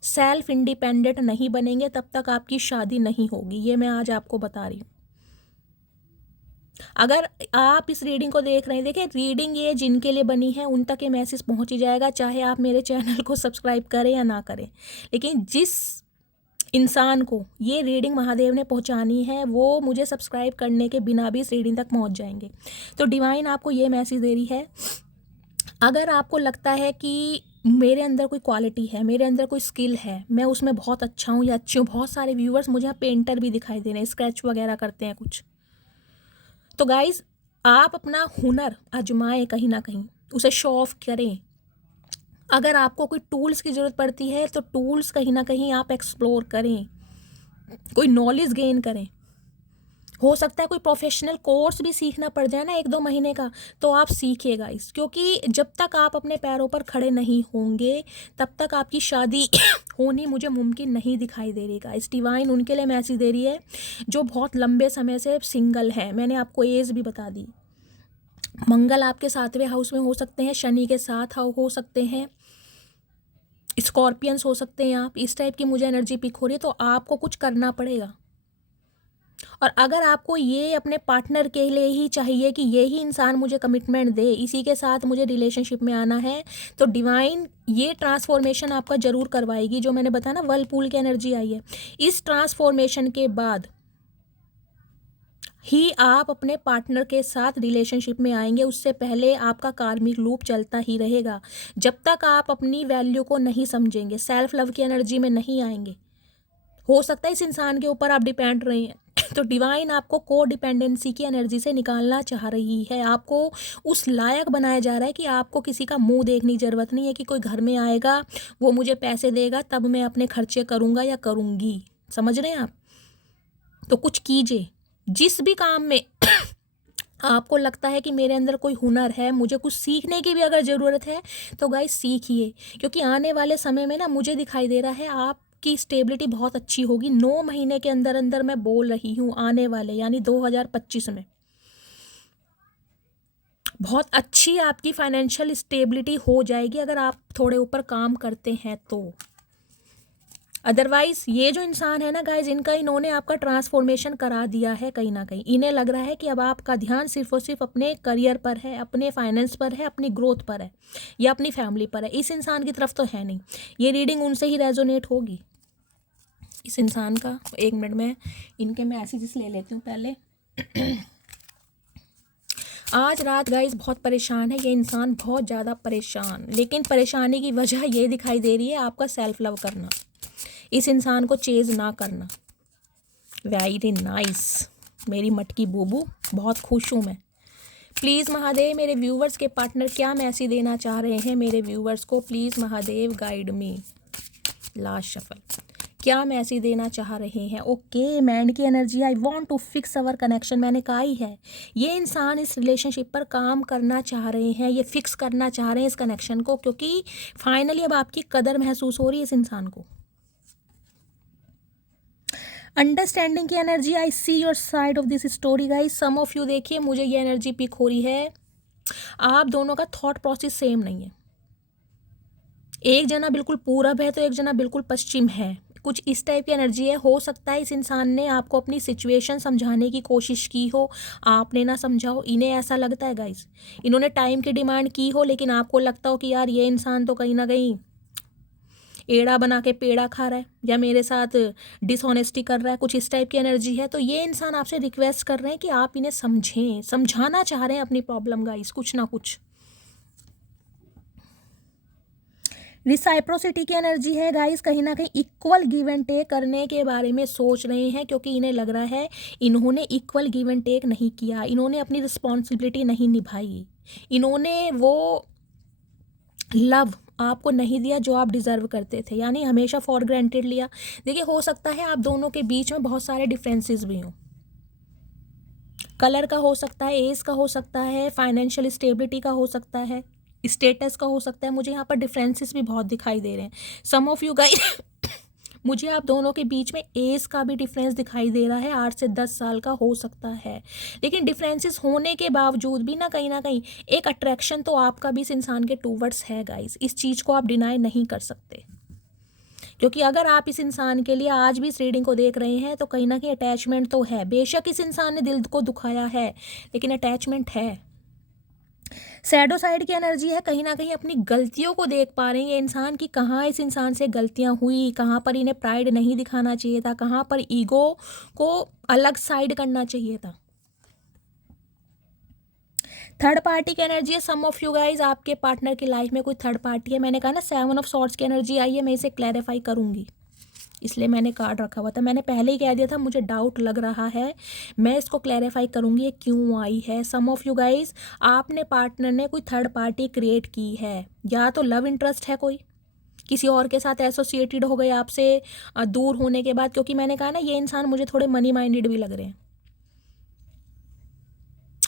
सेल्फ इंडिपेंडेंट नहीं बनेंगे, तब तक आपकी शादी नहीं होगी। ये मैं आज आपको बता रही हूँ। अगर आप इस रीडिंग को देख रहे हैं, देखिए रीडिंग ये जिनके लिए बनी है उन तक ये मैसेज पहुंच ही जाएगा, चाहे आप मेरे चैनल को सब्सक्राइब करें या ना करें। लेकिन जिस इंसान को ये रीडिंग महादेव ने पहुंचानी है, वो मुझे सब्सक्राइब करने के बिना भी इस रीडिंग तक पहुंच जाएंगे। तो डिवाइन आपको ये मैसेज दे रही है, अगर आपको लगता है कि मेरे अंदर कोई क्वालिटी है, मेरे अंदर कोई स्किल है, मैं उसमें बहुत अच्छा हूँ या अच्छी हूँ, बहुत सारे व्यूअर्स मुझे यहाँ पेंटर भी दिखाई दे रहे हैं, स्केच वगैरह करते हैं कुछ, तो गाइज आप अपना हुनर आजमाएं, कहीं ना कहीं उसे शो ऑफ करें। अगर आपको कोई टूल्स की ज़रूरत पड़ती है तो टूल्स कहीं ना कहीं आप एक्सप्लोर करें, कोई नॉलेज गेन करें। हो सकता है कोई प्रोफेशनल कोर्स भी सीखना पड़ जाए ना 1-2 महीने का, तो आप सीखिएगा इस, क्योंकि जब तक आप अपने पैरों पर खड़े नहीं होंगे तब तक आपकी शादी होनी मुझे मुमकिन नहीं दिखाई दे रही का। इस डिवाइन उनके लिए मैसेज दे रही है जो बहुत लंबे समय से सिंगल है। मैंने आपको एज भी बता दी, मंगल आपके 7वें हाउस में हो सकते हैं, शनि के 7 हो सकते हैं, स्कॉर्पियंस हो सकते हैं आप, इस टाइप की मुझे एनर्जी पिक हो रही है। तो आपको कुछ करना पड़ेगा, और अगर आपको ये अपने पार्टनर के लिए ही चाहिए कि यही इंसान मुझे कमिटमेंट दे, इसी के साथ मुझे रिलेशनशिप में आना है, तो डिवाइन ये ट्रांसफॉर्मेशन आपका ज़रूर करवाएगी। जो मैंने बताया ना वर्लपूल की एनर्जी आई है, इस ट्रांसफॉर्मेशन के बाद ही आप अपने पार्टनर के साथ रिलेशनशिप में आएंगे। उससे पहले आपका कार्मिक लूप चलता ही रहेगा। जब तक आप अपनी वैल्यू को नहीं समझेंगे, सेल्फ लव की एनर्जी में नहीं आएंगे, हो सकता है इस इंसान के ऊपर आप डिपेंड रहे हैं, तो डिवाइन आपको को डिपेंडेंसी की एनर्जी से निकालना चाह रही है। आपको उस लायक बनाया जा रहा है कि आपको किसी का मुंह देखने की ज़रूरत नहीं है कि कोई घर में आएगा, वो मुझे पैसे देगा, तब मैं अपने खर्चे करूँगा या करूँगी। समझ रहे हैं आप? तो कुछ कीजिए, जिस भी काम में आपको लगता है कि मेरे अंदर कोई हुनर है, मुझे कुछ सीखने की भी अगर ज़रूरत है तो गाइस सीखिए, क्योंकि आने वाले समय में ना मुझे दिखाई दे रहा है आपकी स्टेबिलिटी बहुत अच्छी होगी। 9 महीने के अंदर अंदर मैं बोल रही हूँ, आने वाले यानी 2025 में बहुत अच्छी आपकी फाइनेंशियल स्टेबिलिटी हो जाएगी अगर आप थोड़े ऊपर काम करते हैं तो। अदरवाइज ये जो इंसान है ना गाइज, इन्होंने आपका ट्रांसफॉर्मेशन करा दिया है कहीं ना कहीं। इन्हें लग रहा है कि अब आपका ध्यान सिर्फ और सिर्फ अपने करियर पर है, अपने फाइनेंस पर है, अपनी ग्रोथ पर है या अपनी फैमिली पर है। इस इंसान की तरफ तो है नहीं। ये रीडिंग उनसे ही रेजोनेट होगी इस इंसान का। 1 मिनट में इनके मैसेजेस ले लेती हूँ पहले। आज रात गाइस बहुत परेशान है ये इंसान, बहुत ज़्यादा परेशान। लेकिन परेशानी की वजह ये दिखाई दे रही है आपका सेल्फ लव करना, इस इंसान को चेज ना करना। वेरी नाइस मेरी मटकी बूबू, बहुत खुश हूँ मैं। प्लीज़ महादेव मेरे व्यूवर्स के पार्टनर क्या मैसेज देना चाह रहे हैं मेरे व्यूवर्स को, please Mahadev guide me. Last shuffle क्या मैसेज देना चाह रहे हैं। ओके मैंड की energy, I want to fix our connection. मैंने कहा ही है ये इंसान इस रिलेशनशिप पर काम करना चाह रहे हैं, ये फिक्स करना चाह रहे हैं इस कनेक्शन को, क्योंकि फाइनली अब आपकी कदर महसूस हो रही है इस इंसान को। अंडरस्टैंडिंग की energy, I see your side of this story guys. Some of you देखिए मुझे ये एनर्जी पिक हो रही है, आप दोनों का थॉट प्रोसेस सेम नहीं है। एक जना बिल्कुल पूरब है तो एक जना बिल्कुल पश्चिम है, कुछ इस टाइप की एनर्जी है। हो सकता है इस इंसान ने आपको अपनी सिचुएशन समझाने की कोशिश की हो, आपने ना समझा हो। इन्हें ऐसा लगता है गाइस, इन्होंने टाइम की डिमांड की हो, लेकिन आपको लगता हो कि यार ये इंसान तो कहीं ना कहीं एड़ा बना के पेड़ा खा रहा है या मेरे साथ डिसऑनेस्टी कर रहा है, कुछ इस टाइप की एनर्जी है। तो ये इंसान आपसे रिक्वेस्ट कर रहे हैं कि आप इन्हें समझें, समझाना चाह रहे हैं अपनी प्रॉब्लम गाइस, कुछ ना कुछ। रिसाइप्रोसिटी की एनर्जी है गाइस, कहीं ना कहीं इक्वल गिव एंड टेक करने के बारे में सोच रहे हैं, क्योंकि इन्हें लग रहा है इन्होंने इक्वल गिव एंड टेक नहीं किया, इन्होंने अपनी रिस्पॉन्सिबिलिटी नहीं निभाई, इन्होंने वो लव आपको नहीं दिया जो आप डिज़र्व करते थे, यानी हमेशा फॉर ग्रांटेड लिया। देखिए हो सकता है आप दोनों के बीच में बहुत सारे डिफरेंसेस भी हों, कलर का हो सकता है, एज का हो सकता है, फाइनेंशियल स्टेबिलिटी का हो सकता है, स्टेटस का हो सकता है। मुझे यहाँ पर डिफरेंसेस भी बहुत दिखाई दे रहे हैं। सम ऑफ यू गाइस मुझे आप दोनों के बीच में एज का भी डिफरेंस दिखाई दे रहा है, 8 से 10 साल का हो सकता है। लेकिन डिफरेंसेस होने के बावजूद भी ना कहीं एक अट्रैक्शन तो आपका भी इस इंसान के टूवर्ड्स है गाइस, इस चीज़ को आप डिनाई नहीं कर सकते। क्योंकि अगर आप इस इंसान के लिए आज भी इस रीडिंग को देख रहे हैं तो कहीं ना कहीं अटैचमेंट तो है। बेशक इस इंसान ने दिल को दुखाया है, लेकिन अटैचमेंट है। शैडो साइड की एनर्जी है, कहीं ना कहीं अपनी गलतियों को देख पा रहे हैं ये इंसान की कहाँ इस इंसान से गलतियां हुई, कहाँ पर इन्हें प्राइड नहीं दिखाना चाहिए था, कहाँ पर ईगो को अलग साइड करना चाहिए था। थर्ड पार्टी की एनर्जी है। सम ऑफ यू गाइज आपके पार्टनर की लाइफ में कोई थर्ड पार्टी है। मैंने कहा ना 7 ऑफ सॉर्ड्स की एनर्जी आई है, मैं इसे क्लैरिफाई करूंगी, इसलिए मैंने कार्ड रखा हुआ था। मैंने पहले ही कह दिया था मुझे डाउट लग रहा है, मैं इसको क्लैरिफाई करूंगी ये क्यों आई है। सम ऑफ यू गाइज आपने पार्टनर ने कोई थर्ड पार्टी क्रिएट की है, या तो लव इंटरेस्ट है, कोई किसी और के साथ एसोसिएटेड हो गए आपसे दूर होने के बाद। क्योंकि मैंने कहा ना ये इंसान मुझे थोड़े मनी माइंडेड भी लग रहे हैं,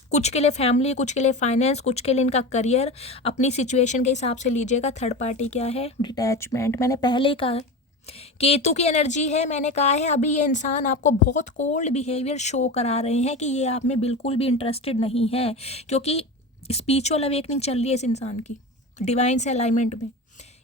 कुछ के लिए फैमिली, कुछ के लिए फाइनेंस, कुछ के लिए इनका करियर। अपनी सिचुएशन के हिसाब से लीजिएगा। थर्ड पार्टी क्या है, डिटैचमेंट। मैंने पहले ही कहा केतु की एनर्जी है, मैंने कहा है अभी ये इंसान आपको बहुत कोल्ड बिहेवियर शो करा रहे हैं कि ये आप में बिल्कुल भी इंटरेस्टेड नहीं है, क्योंकि स्पिरिचुअल अवेकनिंग चल रही है इस इंसान की डिवाइन से अलाइनमेंट में।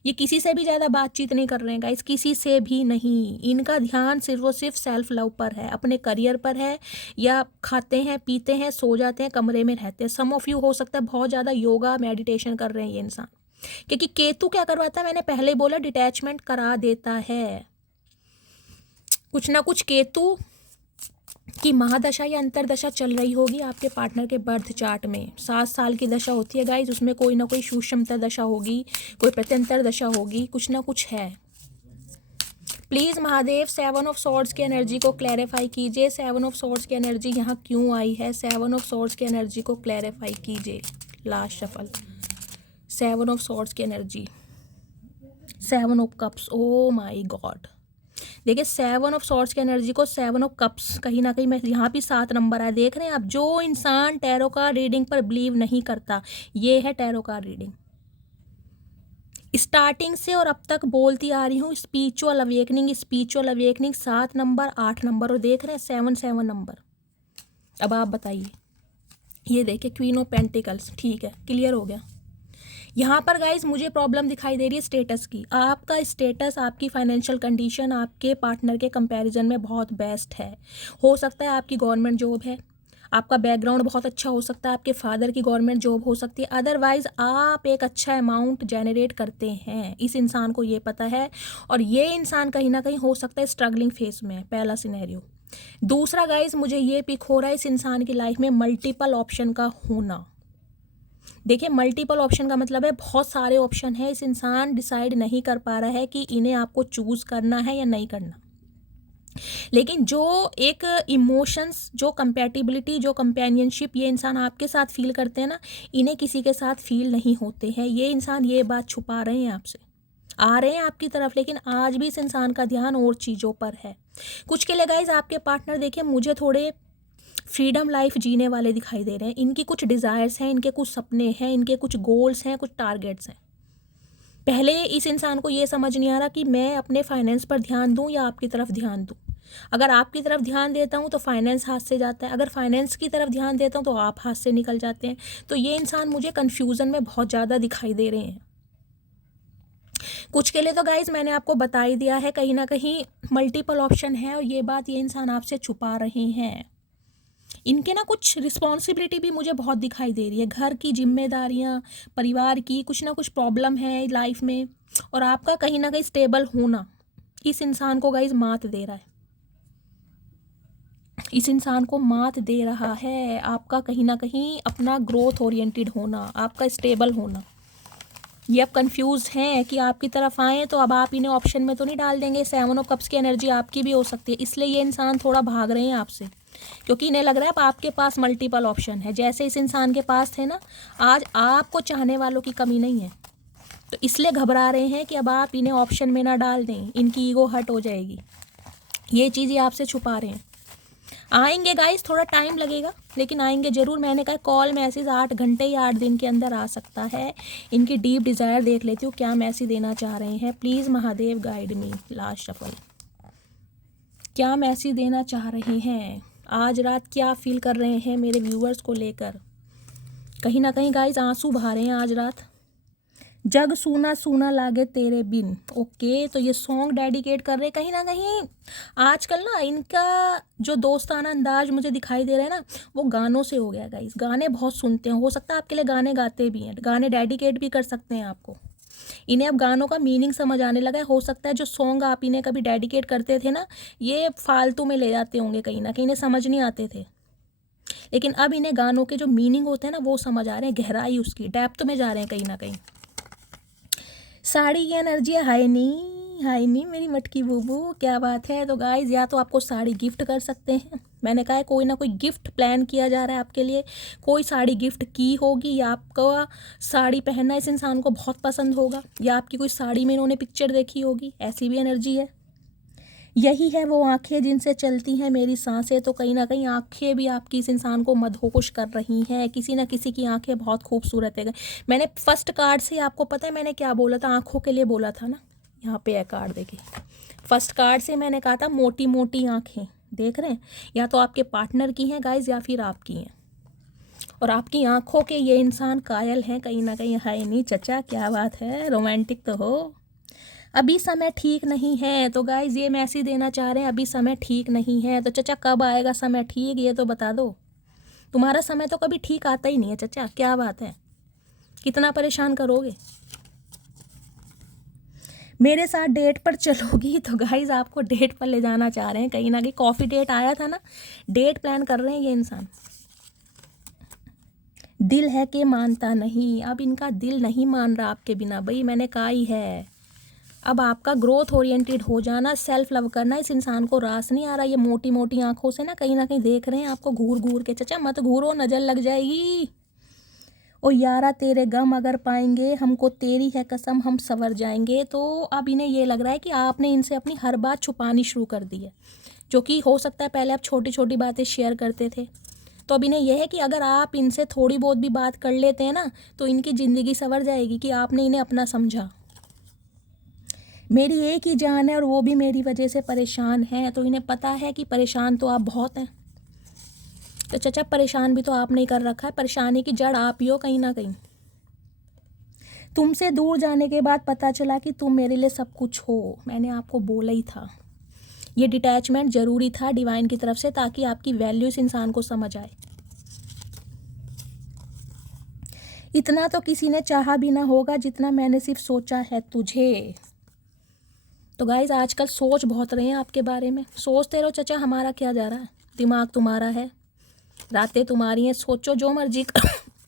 ये किसी से भी ज़्यादा बातचीत नहीं कर रहे हैं गाइस, किसी से भी नहीं। इनका ध्यान सिर्फ और सिर्फ सेल्फ लव पर है, अपने करियर पर है, या खाते हैं पीते हैं सो जाते हैं कमरे में रहते हैं। सम ऑफ यू हो सकता है बहुत ज़्यादा योगा मेडिटेशन कर रहे हैं ये इंसान, क्योंकि केतु क्या करवाता है, मैंने पहले बोला डिटैचमेंट करा देता है। कुछ ना कुछ केतु की महादशा या अंतरदशा चल रही होगी आपके पार्टनर के बर्थ चार्ट में। 7 साल की दशा होती है गाइज, उसमें कोई ना कोई सूक्ष्मतर दशा होगी, कोई प्रत्यंतर दशा होगी, कुछ ना कुछ है। प्लीज़ महादेव 7 ऑफ सॉर्ड्स की एनर्जी को क्लैरिफाई कीजिए। 7 ऑफ सॉर्ड्स की एनर्जी यहाँ क्यों आई है, 7 ऑफ सॉर्ड्स की एनर्जी को क्लैरिफाई कीजिए। लास्ट शफल 7 ऑफ सॉर्ड्स की energy, 7 of cups. Oh my god, देखिए 7 ऑफ सॉर्ड्स की एनर्जी को 7 ऑफ कप्स, कहीं ना कहीं मैं यहाँ भी 7 नंबर आया, देख रहे हैं आप। जो इंसान टैरो कार्ड रीडिंग पर बिलीव नहीं करता, ये है टैरो कार्ड रीडिंग। स्टार्टिंग से और अब तक बोलती आ रही हूँ, spiritual awakening, spiritual awakening. 7 number, 8 number और देख रहे हैं 7 नंबर। अब आप बताइए, ये देखिए क्वीन ऑफ पेंटिकल्स, ठीक है, क्लियर हो गया। यहाँ पर गाइज मुझे प्रॉब्लम दिखाई दे रही है स्टेटस की। आपका स्टेटस, आपकी फाइनेंशियल कंडीशन आपके पार्टनर के कंपैरिजन में बहुत बेस्ट है। हो सकता है आपकी गवर्नमेंट जॉब है, आपका बैकग्राउंड बहुत अच्छा हो सकता है, आपके फादर की गवर्नमेंट जॉब हो सकती है, अदरवाइज आप एक अच्छा अमाउंट जनरेट करते हैं, इस इंसान को ये पता है। और ये इंसान कहीं ना कहीं हो सकता है स्ट्रगलिंग फेस में, पहला सिनेरियो। दूसरा गाइज मुझे ये पिक हो रहा है इस इंसान की लाइफ में मल्टीपल ऑप्शन का होना। देखिए मल्टीपल ऑप्शन का मतलब है बहुत सारे ऑप्शन है, इस इंसान डिसाइड नहीं कर पा रहा है कि इन्हें आपको चूज़ करना है या नहीं करना। लेकिन जो एक इमोशंस, जो कंपैटिबिलिटी, जो कंपेनियनशिप ये इंसान आपके साथ फील करते हैं ना, इन्हें किसी के साथ फील नहीं होते हैं। ये इंसान ये बात छुपा रहे हैं आपसे, आ रहे हैं आपकी तरफ, लेकिन आज भी इस इंसान का ध्यान और चीज़ों पर है। कुछ के लिए गाइज आपके पार्टनर देखिए मुझे थोड़े फ्रीडम लाइफ जीने वाले दिखाई दे रहे हैं। इनकी कुछ डिज़ायर्स हैं, इनके कुछ सपने हैं, इनके कुछ गोल्स हैं, कुछ टारगेट्स हैं। पहले इस इंसान को ये समझ नहीं आ रहा कि मैं अपने फाइनेंस पर ध्यान दूं या आपकी तरफ ध्यान दूं। अगर आपकी तरफ ध्यान देता हूं तो फाइनेंस हाथ से जाता है, अगर फाइनेंस की तरफ ध्यान देता हूं तो आप हाथ से निकल जाते हैं। तो ये इंसान मुझे कन्फ्यूज़न में बहुत ज़्यादा दिखाई दे रहे हैं। कुछ के लिए तो गाइज मैंने आपको बता ही दिया है, कहीं ना कहीं मल्टीपल ऑप्शन है और ये बात ये इंसान आपसे छुपा रहे हैं। इनके ना कुछ रिस्पॉन्सिबिलिटी भी मुझे बहुत दिखाई दे रही है, घर की जिम्मेदारियां, परिवार की कुछ ना कुछ प्रॉब्लम है लाइफ में, और आपका कहीं ना कहीं स्टेबल होना इस इंसान को गाइज मात दे रहा है। इस इंसान को मात दे रहा है आपका कहीं ना कहीं अपना ग्रोथ ओरिएंटेड होना, आपका स्टेबल होना। ये अब कंफ्यूज हैं कि आपकी तरफ आएँ तो अब आप इन्हें ऑप्शन में तो नहीं डाल देंगे। 7 ऑफ कप्स की एनर्जी आपकी भी हो सकती है, इसलिए ये इंसान थोड़ा भाग रहे हैं आपसे, क्योंकि इन्हें लग रहा है अब आपके पास मल्टीपल ऑप्शन है, जैसे इस इंसान के पास थे ना। आज आपको चाहने वालों की कमी नहीं है, तो इसलिए घबरा रहे हैं कि अब आप इन्हें ऑप्शन में ना डाल दें, इनकी ईगो हर्ट हो जाएगी। ये चीज़ ये आपसे छुपा रहे हैं। आएंगे गाइस, थोड़ा टाइम लगेगा लेकिन आएंगे ज़रूर। मैंने कहा कॉल मैसेज 8 घंटे या 8 दिन के अंदर आ सकता है। इनकी डीप डिज़ायर देख लेती हूँ, क्या मैसेज देना चाह रहे हैं। Please Mahadev guide me. Last shuffle, क्या मैसेज देना चाह रहे हैं आज रात, क्या फील कर रहे हैं मेरे व्यूअर्स को लेकर। कहीं ना कहीं गाइस आंसू बहा रहे हैं आज रात। जग सूना सूना लागे तेरे बिन, ओके, तो ये सॉन्ग डेडिकेट कर रहे हैं कहीं ना कहीं। आजकल ना इनका जो दोस्ताना अंदाज मुझे दिखाई दे रहा है ना, वो गानों से हो गया गाइस। गाने बहुत सुनते हैं, हो सकता है आपके लिए गाने गाते भी हैं, गाने डेडिकेट भी कर सकते हैं आपको। इन्हें अब गानों का मीनिंग समझ आने लगा है। हो सकता है जो सॉन्ग आप इन्हें कभी डेडिकेट करते थे ना, ये फालतू में ले जाते होंगे, कहीं ना कहीं इन्हें समझ नहीं आते थे, लेकिन अब इन्हें गानों के जो मीनिंग होते हैं ना वो समझ आ रहे हैं, गहराई उसकी डेप्थ में जा रहे हैं कहीं ना कहीं। साड़ी की एनर्जी है, हाय नी मेरी मटकी बूबू, क्या बात है। तो गाइज या तो आपको साड़ी गिफ्ट कर सकते हैं, मैंने कहा है कोई ना कोई गिफ्ट प्लान किया जा रहा है आपके लिए, कोई साड़ी गिफ्ट की होगी, या आपका साड़ी पहनना इस इंसान को बहुत पसंद होगा, या आपकी कोई साड़ी में इन्होंने पिक्चर देखी होगी, ऐसी भी एनर्जी है। यही है वो आंखें जिनसे चलती हैं मेरी सांसें, तो कहीं ना कहीं आंखें भी आपकी इस इंसान को मदहोश कर रही हैं। किसी ना किसी की आंखें बहुत खूबसूरत है। मैंने फर्स्ट कार्ड से आपको पता है मैंने क्या बोला था, आंखों के लिए बोला था ना। यहाँ पे है कार्ड, देखिए फर्स्ट कार्ड से मैंने कहा था मोटी मोटी आंखें, देख रहे हैं, या तो आपके पार्टनर की हैं गाइज या फिर आपकी हैं, और आपकी आंखों के ये इंसान कायल हैं कहीं ना कहीं। हाय नहीं चचा, क्या बात है, रोमांटिक तो हो। अभी समय ठीक नहीं है, तो गाइज ये मैसेज देना चाह रहे हैं अभी समय ठीक नहीं है। तो चचा कब आएगा समय ठीक, ये तो बता दो। तुम्हारा समय तो कभी ठीक आता ही नहीं है चचा, क्या बात है, कितना परेशान करोगे। मेरे साथ डेट पर चलोगी, तो गाइज आपको डेट पर ले जाना चाह रहे हैं कहीं ना कहीं। कॉफ़ी डेट आया था ना, डेट प्लान कर रहे हैं ये इंसान। दिल है कि मानता नहीं, अब इनका दिल नहीं मान रहा आपके बिना, भाई मैंने कहा ही है। अब आपका ग्रोथ ओरिएंटेड हो जाना, सेल्फ लव करना इस इंसान को रास नहीं आ रहा। ये मोटी मोटी आंखों से ना कहीं देख रहे हैं आपको घूर घूर के। चचा मत घूरो, नज़र लग जाएगी। और यारा तेरे गम अगर पाएंगे, हमको तेरी है कसम हम संवर जाएंगे। तो अब इन्हें ये लग रहा है कि आपने इनसे अपनी हर बात छुपानी शुरू कर दी है, जो कि हो सकता है पहले आप छोटी छोटी बातें शेयर करते थे। तो अब इन्हें यह है कि अगर आप इनसे थोड़ी बहुत भी बात कर लेते हैं ना, तो इनकी ज़िंदगी संवर जाएगी कि आपने इन्हें अपना समझा। मेरी एक ही जान है और वो भी मेरी वजह से परेशान है। तो इन्हें पता है कि परेशान तो आप बहुत हैं। तो चाचा परेशान भी तो आपने ही कर रखा है, परेशानी की जड़ आप ही हो कहीं ना कहीं। तुमसे दूर जाने के बाद पता चला कि तुम मेरे लिए सब कुछ हो। मैंने आपको बोला ही था, ये डिटैचमेंट ज़रूरी था डिवाइन की तरफ से, ताकि आपकी वैल्यू इस इंसान को समझ आए। इतना तो किसी ने चाहा भी ना होगा जितना मैंने सिर्फ सोचा है तुझे। तो गाइज आजकल सोच बहुत रहे हैं आपके बारे में। सोचते रहो चाचा, हमारा क्या जा रहा है, दिमाग तुम्हारा है, रातें तुम्हारी हैं, सोचो जो मर्जी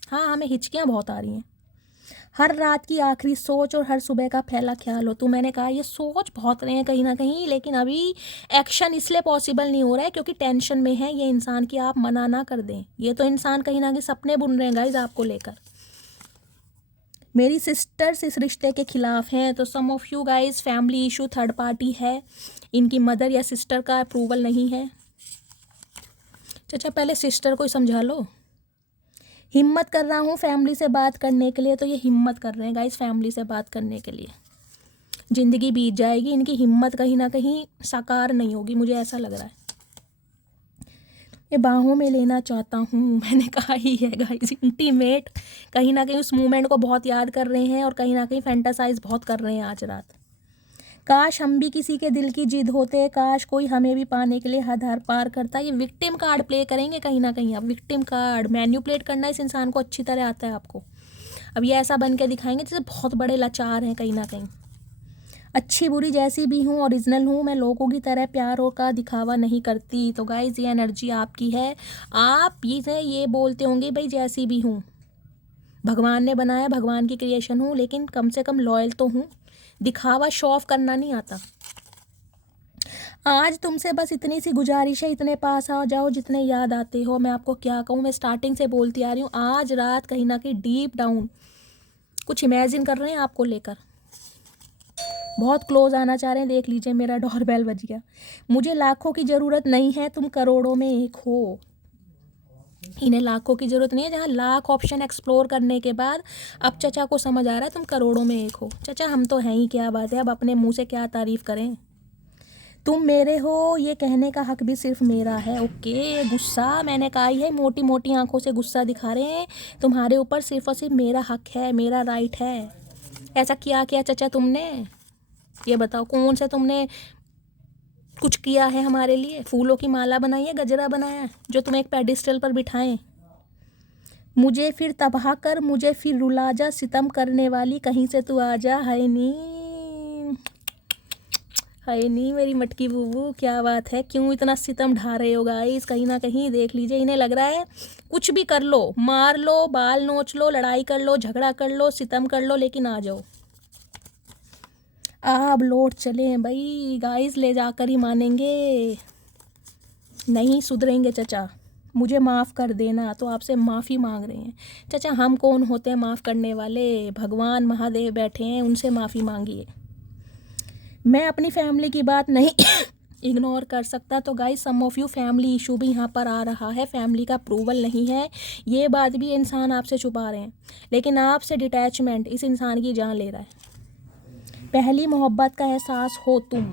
हाँ, हमें हिचकियाँ बहुत आ रही हैं। हर रात की आखिरी सोच और हर सुबह का पहला ख्याल हो। तो मैंने कहा ये सोच बहुत रहे हैं कहीं ना कहीं, लेकिन अभी एक्शन इसलिए पॉसिबल नहीं हो रहा है क्योंकि टेंशन में है ये इंसान की आप मना ना कर दें। ये तो इंसान कहीं ना कहीं सपने बुन रहे हैं गाइज आपको लेकर। मेरी सिस्टर्स इस रिश्ते के खिलाफ हैं। तो some of you guys family issue, third party है, इनकी मदर या सिस्टर का अप्रूवल नहीं है। चाचा पहले सिस्टर को ही समझा लो। हिम्मत कर रहा हूँ फैमिली से बात करने के लिए। तो ये हिम्मत कर रहे हैं गाइस फैमिली से बात करने के लिए। ज़िंदगी बीत जाएगी, इनकी हिम्मत कहीं ना कहीं साकार नहीं होगी, मुझे ऐसा लग रहा है। ये बाहों में लेना चाहता हूँ, मैंने कहा ही है गाइस, इंटीमेट। कहीं ना कहीं उस मोमेंट को बहुत याद कर रहे हैं और कहीं ना कहीं फैंटासाइज बहुत कर रहे हैं आज रात। काश हम भी किसी के दिल की जिद होते, काश कोई हमें भी पाने के लिए हद हर पार करता। ये विक्टिम कार्ड प्ले करेंगे कहीं ना कहीं। अब विक्टिम कार्ड मैन्युपुलेट करना इस इंसान को अच्छी तरह आता है आपको। अब ये ऐसा बन के दिखाएंगे जैसे बहुत बड़े लाचार हैं कहीं ना कहीं। अच्छी बुरी जैसी भी हूँ, ओरिजिनल हूँ, मैं लोगों की तरह प्यार और का दिखावा नहीं करती। तो गाइज ये एनर्जी आपकी है। आप ये बोलते होंगे भाई जैसी भी हूँ, भगवान ने बनाया, भगवान की क्रिएशन हूँ, लेकिन कम से कम लॉयल तो हूँ। दिखावा शो ऑफ करना नहीं आता। आज तुमसे बस इतनी सी गुजारिश है, इतने पास आ जाओ जितने याद आते हो। मैं आपको क्या कहूँ, मैं स्टार्टिंग से बोलती आ रही हूँ, आज रात कहीं ना कहीं डीप डाउन कुछ इमेजिन कर रहे हैं आपको लेकर, बहुत क्लोज आना चाह रहे हैं। देख लीजिए मेरा डोरबेल बज गया। मुझे लाखों की ज़रूरत नहीं है, तुम करोड़ों में एक हो। इन्हें लाखों की ज़रूरत नहीं है, जहाँ लाख ऑप्शन एक्सप्लोर करने के बाद अब चचा को समझ आ रहा है तुम करोड़ों में एक हो। चचा हम तो हैं ही, क्या बात है, अब अपने मुंह से क्या तारीफ़ करें। तुम मेरे हो ये कहने का हक भी सिर्फ मेरा है। ओके, गुस्सा मैंने कहा ही है, मोटी मोटी आंखों से गुस्सा दिखा रहे हैं तुम्हारे ऊपर। सिर्फ और सिर्फ मेरा हक है, मेरा राइट है। ऐसा क्या किया चचा तुमने, ये बताओ। कौन से तुमने कुछ किया है हमारे लिए? फूलों की माला बनाई है, गजरा बनाया है जो तुम एक पेडिस्टल पर बिठाएं? मुझे फिर तबाह कर, मुझे फिर रुला जा, सितम करने वाली कहीं से तू आ जा। हाय नी, हाय नी मेरी मटकी बूबू, क्या बात है, क्यों इतना सितम ढा रहे हो गाइस? कहीं ना कहीं देख लीजिए, इन्हें लग रहा है कुछ भी कर लो, मार लो, बाल नोच लो, लड़ाई कर लो, झगड़ा कर लो, सितम कर लो, लेकिन आ जाओ। अब लौट चले भाई गाइस, ले जाकर ही मानेंगे। नहीं सुधरेंगे चचा, मुझे माफ़ कर देना। तो आपसे माफ़ी मांग रहे हैं चचा। हम कौन होते हैं माफ़ करने वाले? भगवान महादेव बैठे हैं, उनसे माफ़ी मांगिए। मैं अपनी फैमिली की बात नहीं इग्नोर कर सकता। तो guys some of you family issue भी यहाँ पर आ रहा है, फैमिली का अप्रूवल नहीं है, ये बात भी इंसान आपसे छुपा रहे हैं। लेकिन आपसे डिटैचमेंट इस इंसान की जान ले रहा है। पहली मोहब्बत का एहसास हो तुम,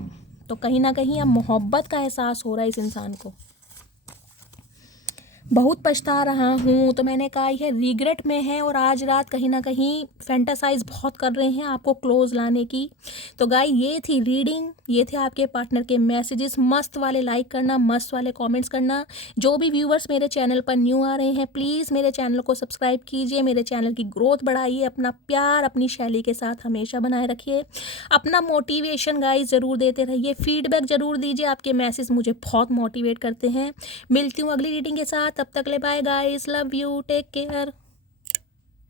तो कहीं ना कहीं अब मोहब्बत का एहसास हो रहा है इस इंसान को। बहुत पछता रहा हूँ, तो मैंने कहा यह रिग्रेट में है और आज रात कहीं ना कहीं फैंटासाइज बहुत कर रहे हैं आपको क्लोज लाने की। तो गाइस ये थी रीडिंग, ये थे आपके पार्टनर के मैसेजेस। मस्त वाले लाइक करना, मस्त वाले कमेंट्स करना। जो भी व्यूवर्स मेरे चैनल पर न्यू आ रहे हैं, प्लीज़ मेरे चैनल को सब्सक्राइब कीजिए, मेरे चैनल की ग्रोथ बढ़ाइए। अपना प्यार अपनी शैली के साथ हमेशा बनाए रखिए। अपना मोटिवेशन गाइस ज़रूर देते रहिए, फीडबैक ज़रूर दीजिए, आपके मैसेज मुझे बहुत मोटिवेट करते हैं। मिलती हूँ अगली रीडिंग के साथ, तब तक ले bye guys, love you, take care.